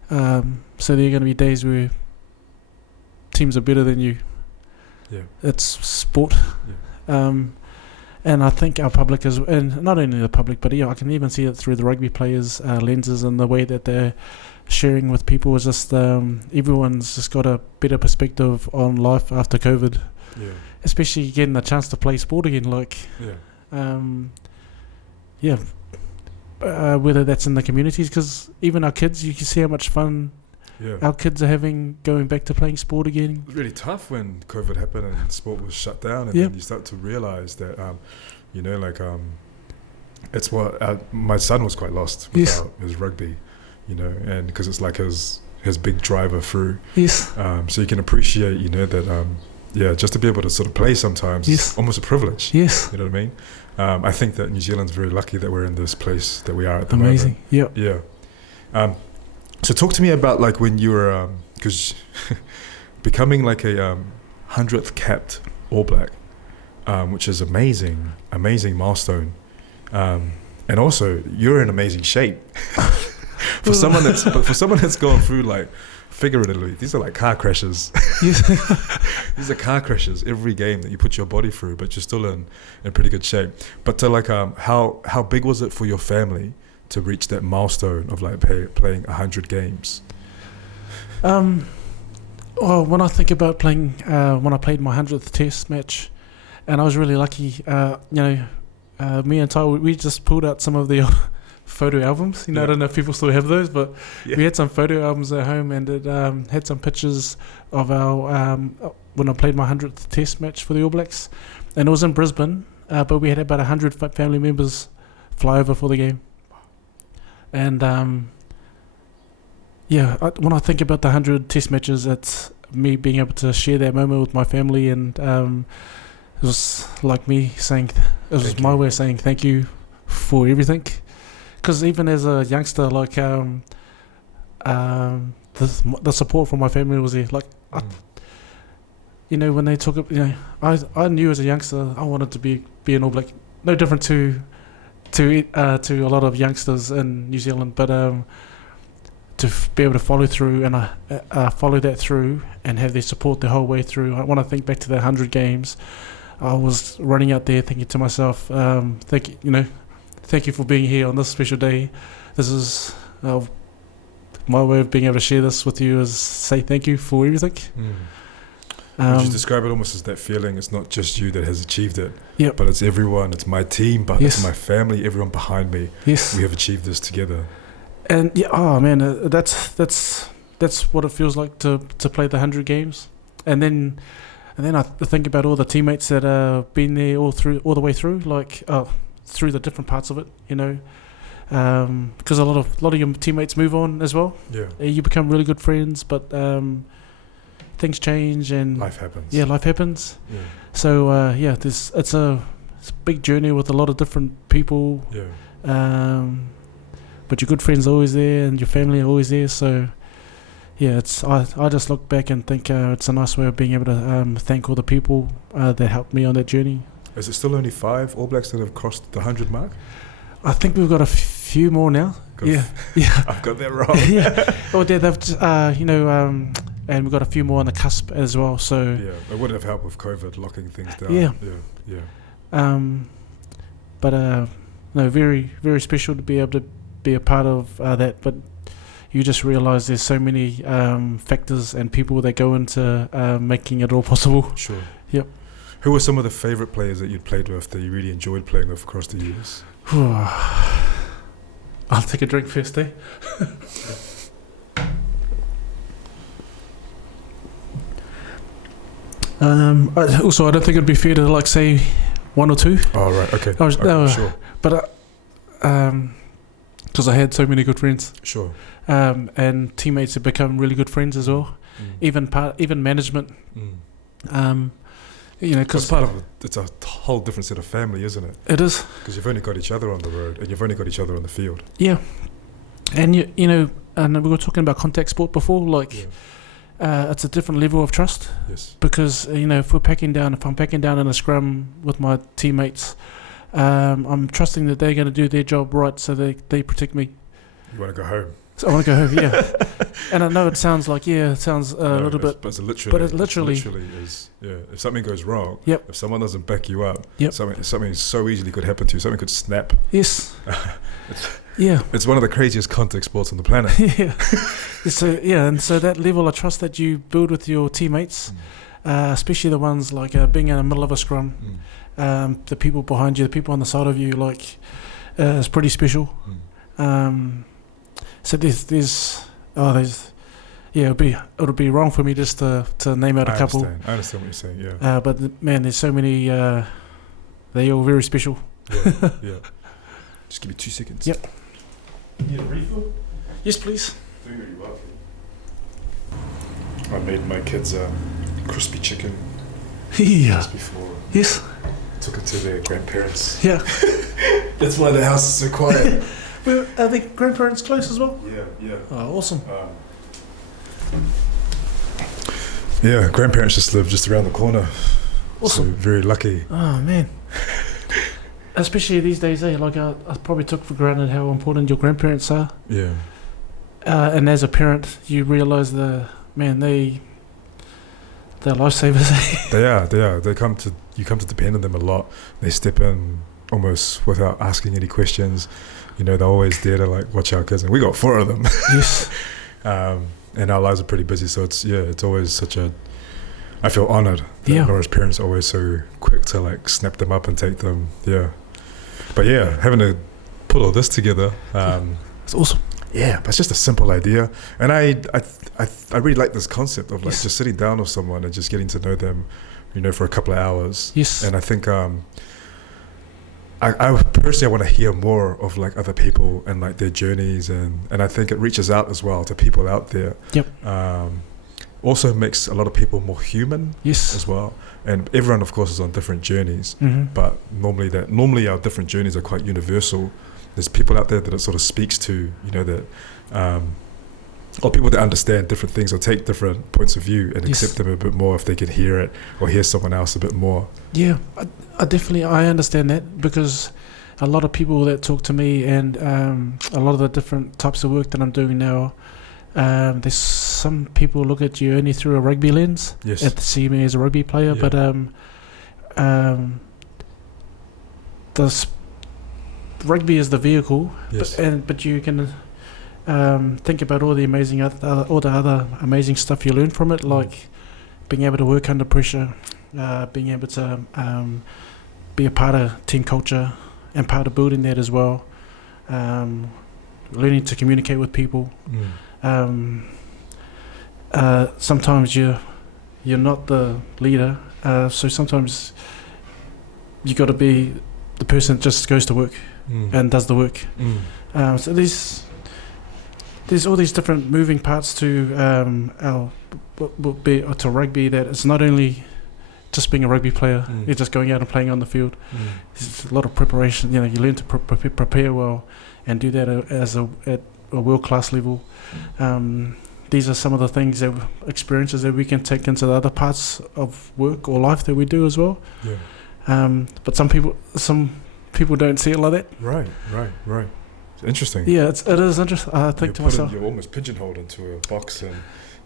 So there are going to be days where teams are better than you. It's sport. And I think our public is, and not only the public, but I can even see it through the rugby players' lenses and the way that they're sharing with people. Is just everyone's just got a better perspective on life after COVID. Especially getting the chance to play sport again. Whether that's in the communities, because even our kids, you can see how much fun our kids are having going back to playing sport again. It was really tough when COVID happened and sport was shut down, and then you start to realise that, it's what my son was quite lost without his rugby, and because it's like his big driver through. So you can appreciate, that, just to be able to sort of play sometimes is almost a privilege. You know what I mean? I think that New Zealand's very lucky that we're in this place that we are at the moment. So talk to me about when you were, because becoming a 100th capped All Black, which is amazing milestone, and also you're in amazing shape. for someone that's gone through figuratively, these are car crashes. These are car crashes every game that you put your body through, but you're still in pretty good shape. But to how big was it for your family to reach that milestone of playing 100 games? Well, when I think about playing, when I played my 100th Test match, and I was really lucky. Me and Ty, we just pulled out some of the photo albums. I don't know if people still have those, but we had some photo albums at home, and it had some pictures of our when I played my 100th Test match for the All Blacks, and it was in Brisbane. But we had about 100 family members fly over for the game. And when I think about the 100 Test matches, it's me being able to share that moment with my family, and it was like me saying, it was my way of saying thank you for everything. Because even as a youngster, the support from my family was there. When they talk, I knew as a youngster I wanted to be an All Black. No different to a lot of youngsters in New Zealand, but to be able to follow through and follow that through and have their support the whole way through. When I think back to the 100 games, I was running out there thinking to myself, thank you for being here on this special day. This is my way of being able to share this with you, is say thank you for everything. Would you describe it almost as that feeling? It's not just you that has achieved it, yep, but it's everyone. It's my team, but it's my family, everyone behind me. Yes, we have achieved this together. And that's what it feels like to play the 100 games. And then I think about all the teammates that been there all the way through, through the different parts of it. because a lot of your teammates move on as well. Yeah. You become really good friends, but things change and Life happens. yeah, life happens. Yeah. So it's a big journey with a lot of different people. Yeah. But your good friends are always there, and your family are always there. So yeah, I just look back and think it's a nice way of being able to thank all the people that helped me on that journey. Is it still only 5 All Blacks that have crossed the 100 mark? I think we've got a few more now. Yeah. I've got that wrong. Yeah. Well, they've and we've got a few more on the cusp as well. So Yeah, it would have helped with COVID locking things down. Yeah. Yeah. But no, very, very special to be able to be a part of that. But you just realise there's so many factors and people that go into making it all possible. Sure. Yep. Who were some of the favourite players that you'd played with that you really enjoyed playing with across the years? I'll take a drink first, eh? Also, I don't think it'd be fair to like say one or two. Oh right, okay. Sure. But because I had so many good friends. Sure. And teammates have become really good friends as well. Even management. Because it's a whole different set of family, isn't it? It is. Because you've only got each other on the road, and you've only got each other on the field. Yeah, and and we were talking about contact sport before. Like, it's a different level of trust. Yes. Because if I'm packing down in a scrum with my teammates, I'm trusting that they're going to do their job right, so they protect me. You want to go home. So I want to go home, yeah. And I know it sounds like, it sounds a little bit... But it literally is, yeah. If something goes wrong, if someone doesn't back you up, something so easily could happen to you. Something could snap. Yes. It's one of the craziest contact sports on the planet. Yeah. And so that level of trust that you build with your teammates, especially the ones like being in the middle of a scrum, the people behind you, the people on the side of you, like, is pretty special. So it'll be wrong for me just to name out a couple. I understand what you're saying. Yeah. But man, there's so many. They're all very special. Yeah. Just give me 2 seconds. Yep. Need a refill? Yes, please. Doing really well. I made my kids crispy chicken. Just before. Yes. Took it to their grandparents. Yeah. That's why the house is so quiet. Are the grandparents close as well? Yeah. Oh, awesome. Yeah, grandparents just live just around the corner. Awesome. So very lucky. Oh, man. Especially these days, Like, I probably took for granted how important your grandparents are. Yeah. And as a parent, you realise they're lifesavers. They are. You come to depend on them a lot. They step in almost without asking any questions. They're always there to like watch our kids, and we got 4 of them. Yes. And our lives are pretty busy, so it's always I feel honoured that Nora's parents are always so quick to like snap them up and take them. Yeah. But having to put all this together, it's awesome. Yeah, but it's just a simple idea, and I really like this concept of like just sitting down with someone and just getting to know them, for a couple of hours. Yes. And I think I personally want to hear more of like other people and like their journeys, and I think it reaches out as well to people out there. Yep. Also makes a lot of people more human. Yes. As well, and everyone of course is on different journeys, but normally our different journeys are quite universal. There's people out there that it sort of speaks to, or people that understand different things or take different points of view and accept them a bit more if they can hear it or hear someone else a bit more. Yeah, I understand that, because a lot of people that talk to me and a lot of the different types of work that I'm doing now, there's some people look at you only through a rugby lens. Yes. At see me as a rugby player, but rugby is the vehicle. Yes. But you can think about all the other amazing stuff you learn from it, like being able to work under pressure, being able to be a part of team culture and part of building that as well, learning to communicate with people. Sometimes you're not the leader, so sometimes you got to be the person that just goes to work and does the work. So there's all these different moving parts to our to rugby, that it's not only just being a rugby player, you're just going out and playing on the field. There's a lot of preparation. You learn to prepare well and do that at a world-class level. These are some of the things experiences that we can take into the other parts of work or life that we do as well. But some people don't see it like that. Right. It's interesting. Yeah, it is interesting. I think to myself, you're almost pigeonholed into a box, and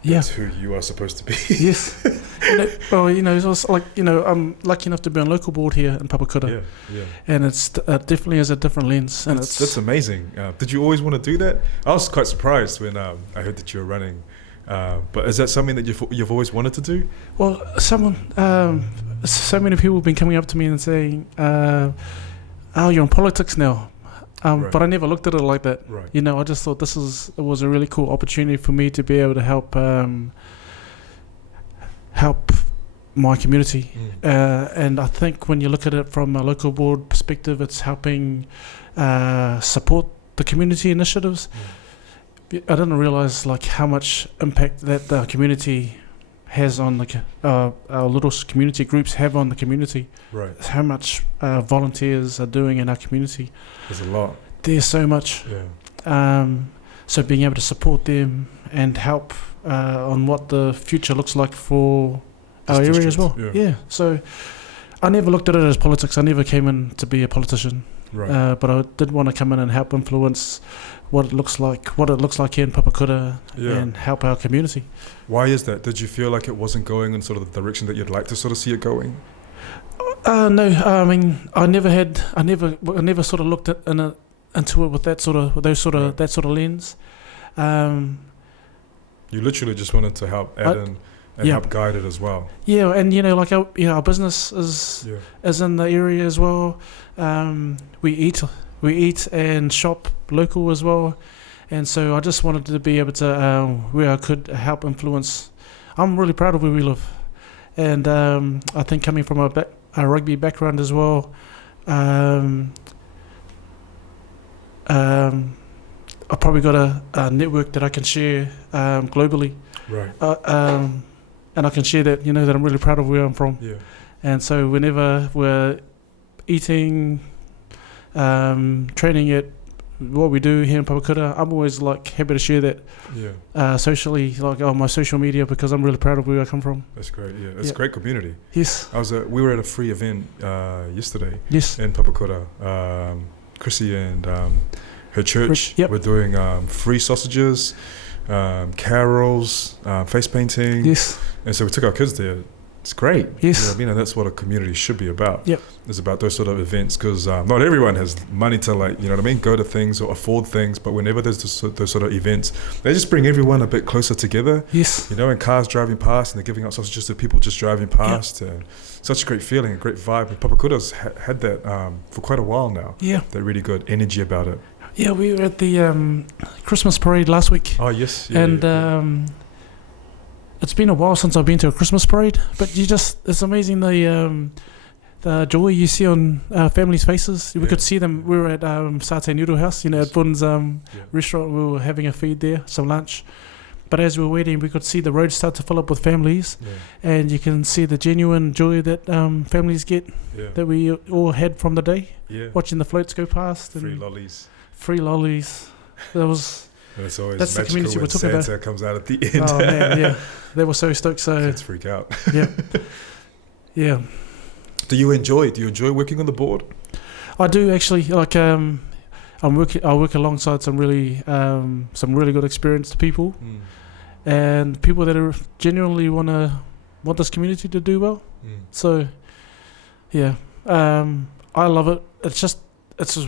yeah, that's who you are supposed to be. Yes. It's also like, I'm lucky enough to be on local board here in Papakura. Yeah. And it's definitely has a different lens. And that's amazing. Did you always want to do that? I was quite surprised when I heard that you were running. But is that something that you've always wanted to do? Well, so many people have been coming up to me and saying, "Oh, you're in politics now." Right. But I never looked at it like that. Right. I just thought it was a really cool opportunity for me to be able to help my community. And I think when you look at it from a local board perspective, it's helping support the community initiatives. I didn't realise how much impact that the community has on our little community groups have on the community. Right. How much volunteers are doing in our community. There's a lot. There's so much. Yeah. So being able to support them and help on what the future looks like for our area as well. Yeah. So I never looked at it as politics. I never came in to be a politician. Right. But I did want to come in and help influence what it looks like here in Papakura and help our community. Why is that? Did you feel like it wasn't going in sort of the direction that you'd like to sort of see it going? No. I mean, I never sort of looked into it with that sort of lens. You literally just wanted to help add in and help guide it as well. Yeah, and our business is in the area as well. We eat and shop local as well, and so I just wanted to be able to where I could help influence. I'm really proud of where we live, and I think coming from a rugby background as well, I've probably got a network that I can share globally. Right. And I can share that, that I'm really proud of where I'm from. Yeah. And so whenever we're eating, training at what we do here in Papakura, I'm always happy to share that socially, on my social media, because I'm really proud of where I come from. That's great. Yeah, it's a great community. Yes. We were at a free event yesterday. Yes. In Papakura. Chrissy and her church were doing free sausages, carols, face painting. Yes. And so we took our kids there. It's great. Yes. And that's what a community should be about. Yep. It's about those sort of events, because not everyone has money to go to things or afford things, but whenever there's those sort of events, they just bring everyone a bit closer together. Yes. And cars driving past, and they're giving out sausages to people just driving past. And such a great feeling, a great vibe. And Papakura's had that for quite a while now. Yeah. That really good energy about it. Yeah, we were at the Christmas parade last week. Oh, yes. Yeah, and it's been a while since I've been to a Christmas parade, but it's amazing the joy you see on families' faces. We could see them. We were at Satay Noodle House, at Bun's restaurant. We were having a feed there, some lunch. But as we were waiting, we could see the road start to fill up with families, and you can see the genuine joy that families get that we all had from the day, watching the floats go past. Free lollies. Free lollies. It's always that's the community we're talking Santa about. comes out at the end. Oh man, yeah, they were so stoked. So kids freak out. Yeah. Do you enjoy working on the board? I do actually. I work alongside some really good experienced people, and people that are genuinely want this community to do well. So, yeah, I love it. It's just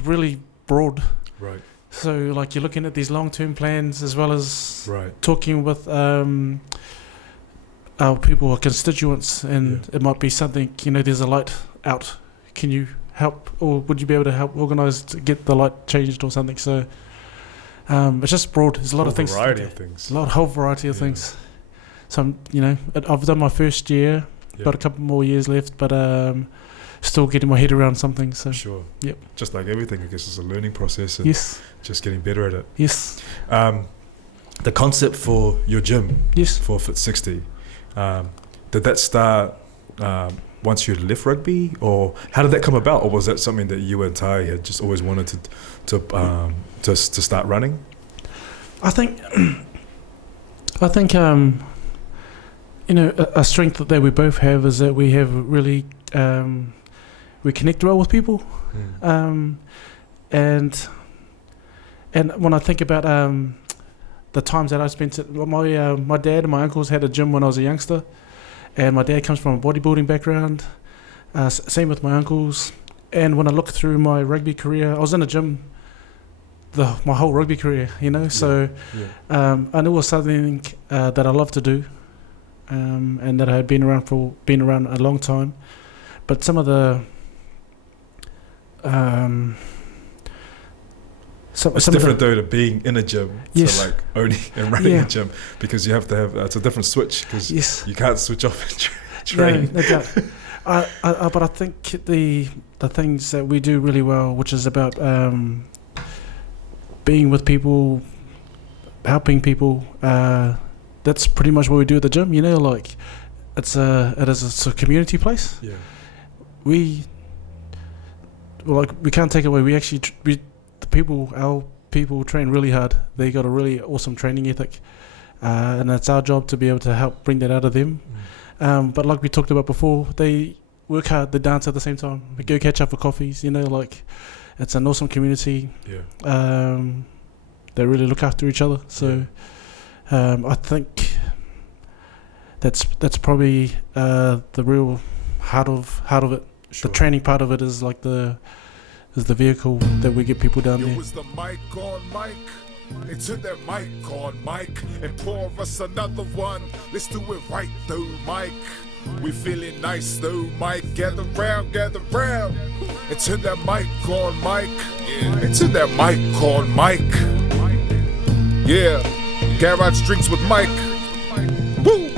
really broad. Right. So you're looking at these long-term plans as well as talking with our people or constituents, and it might be something, there's a light out. Can you help, or would you be able to help organise to get the light changed or something? So it's just broad. There's a lot of things. A whole variety of things. So I've done my first year, got a couple more years left, but still getting my head around something. So Sure. Yep. Just like everything, I guess it's a learning process and yes, just getting better at it. yes, The concept for your gym, yes. for Fit 60, did that start once you left rugby, or how did that come about, or was that something that you and Tai had just always wanted to start running? I think you know, a strength that we both have is that we have really we connect well with people, and when I think about the times that I spent at my dad and my uncles had a gym when I was a youngster, and my dad comes from a bodybuilding background. Same with my uncles. And when I look through my rugby career, I was in a gym my whole rugby career, you know. So I knew it was something that I love to do, and that I had been around a long time. But some of the it's different though to being in a gym to like owning and running a gym, because you have to have it's a different switch, because you can't switch off and train. No, but I think the things that we do really well, which is about being with people, helping people, that's pretty much what we do at the gym. You know, like it's a community place. Yeah. We can't take it away. We actually our people train really hard. They got a really awesome training ethic, and it's our job to be able to help bring that out of them. But like we talked about before, they work hard, they dance at the same time. We go catch up for coffees, you know, like it's an awesome community. Yeah. They really look after each other. So I think that's probably the real heart of it. Sure. The training part of it is like the vehicle that we get people down there. It was the mic on mic. They took that mic on mic and pour us another one. Let's do it right though, Mike. We feeling nice though, Mike. Gather round, gather round. And to that mic on mic. And to that mic on mic. Yeah, garage drinks with Mike. Woo!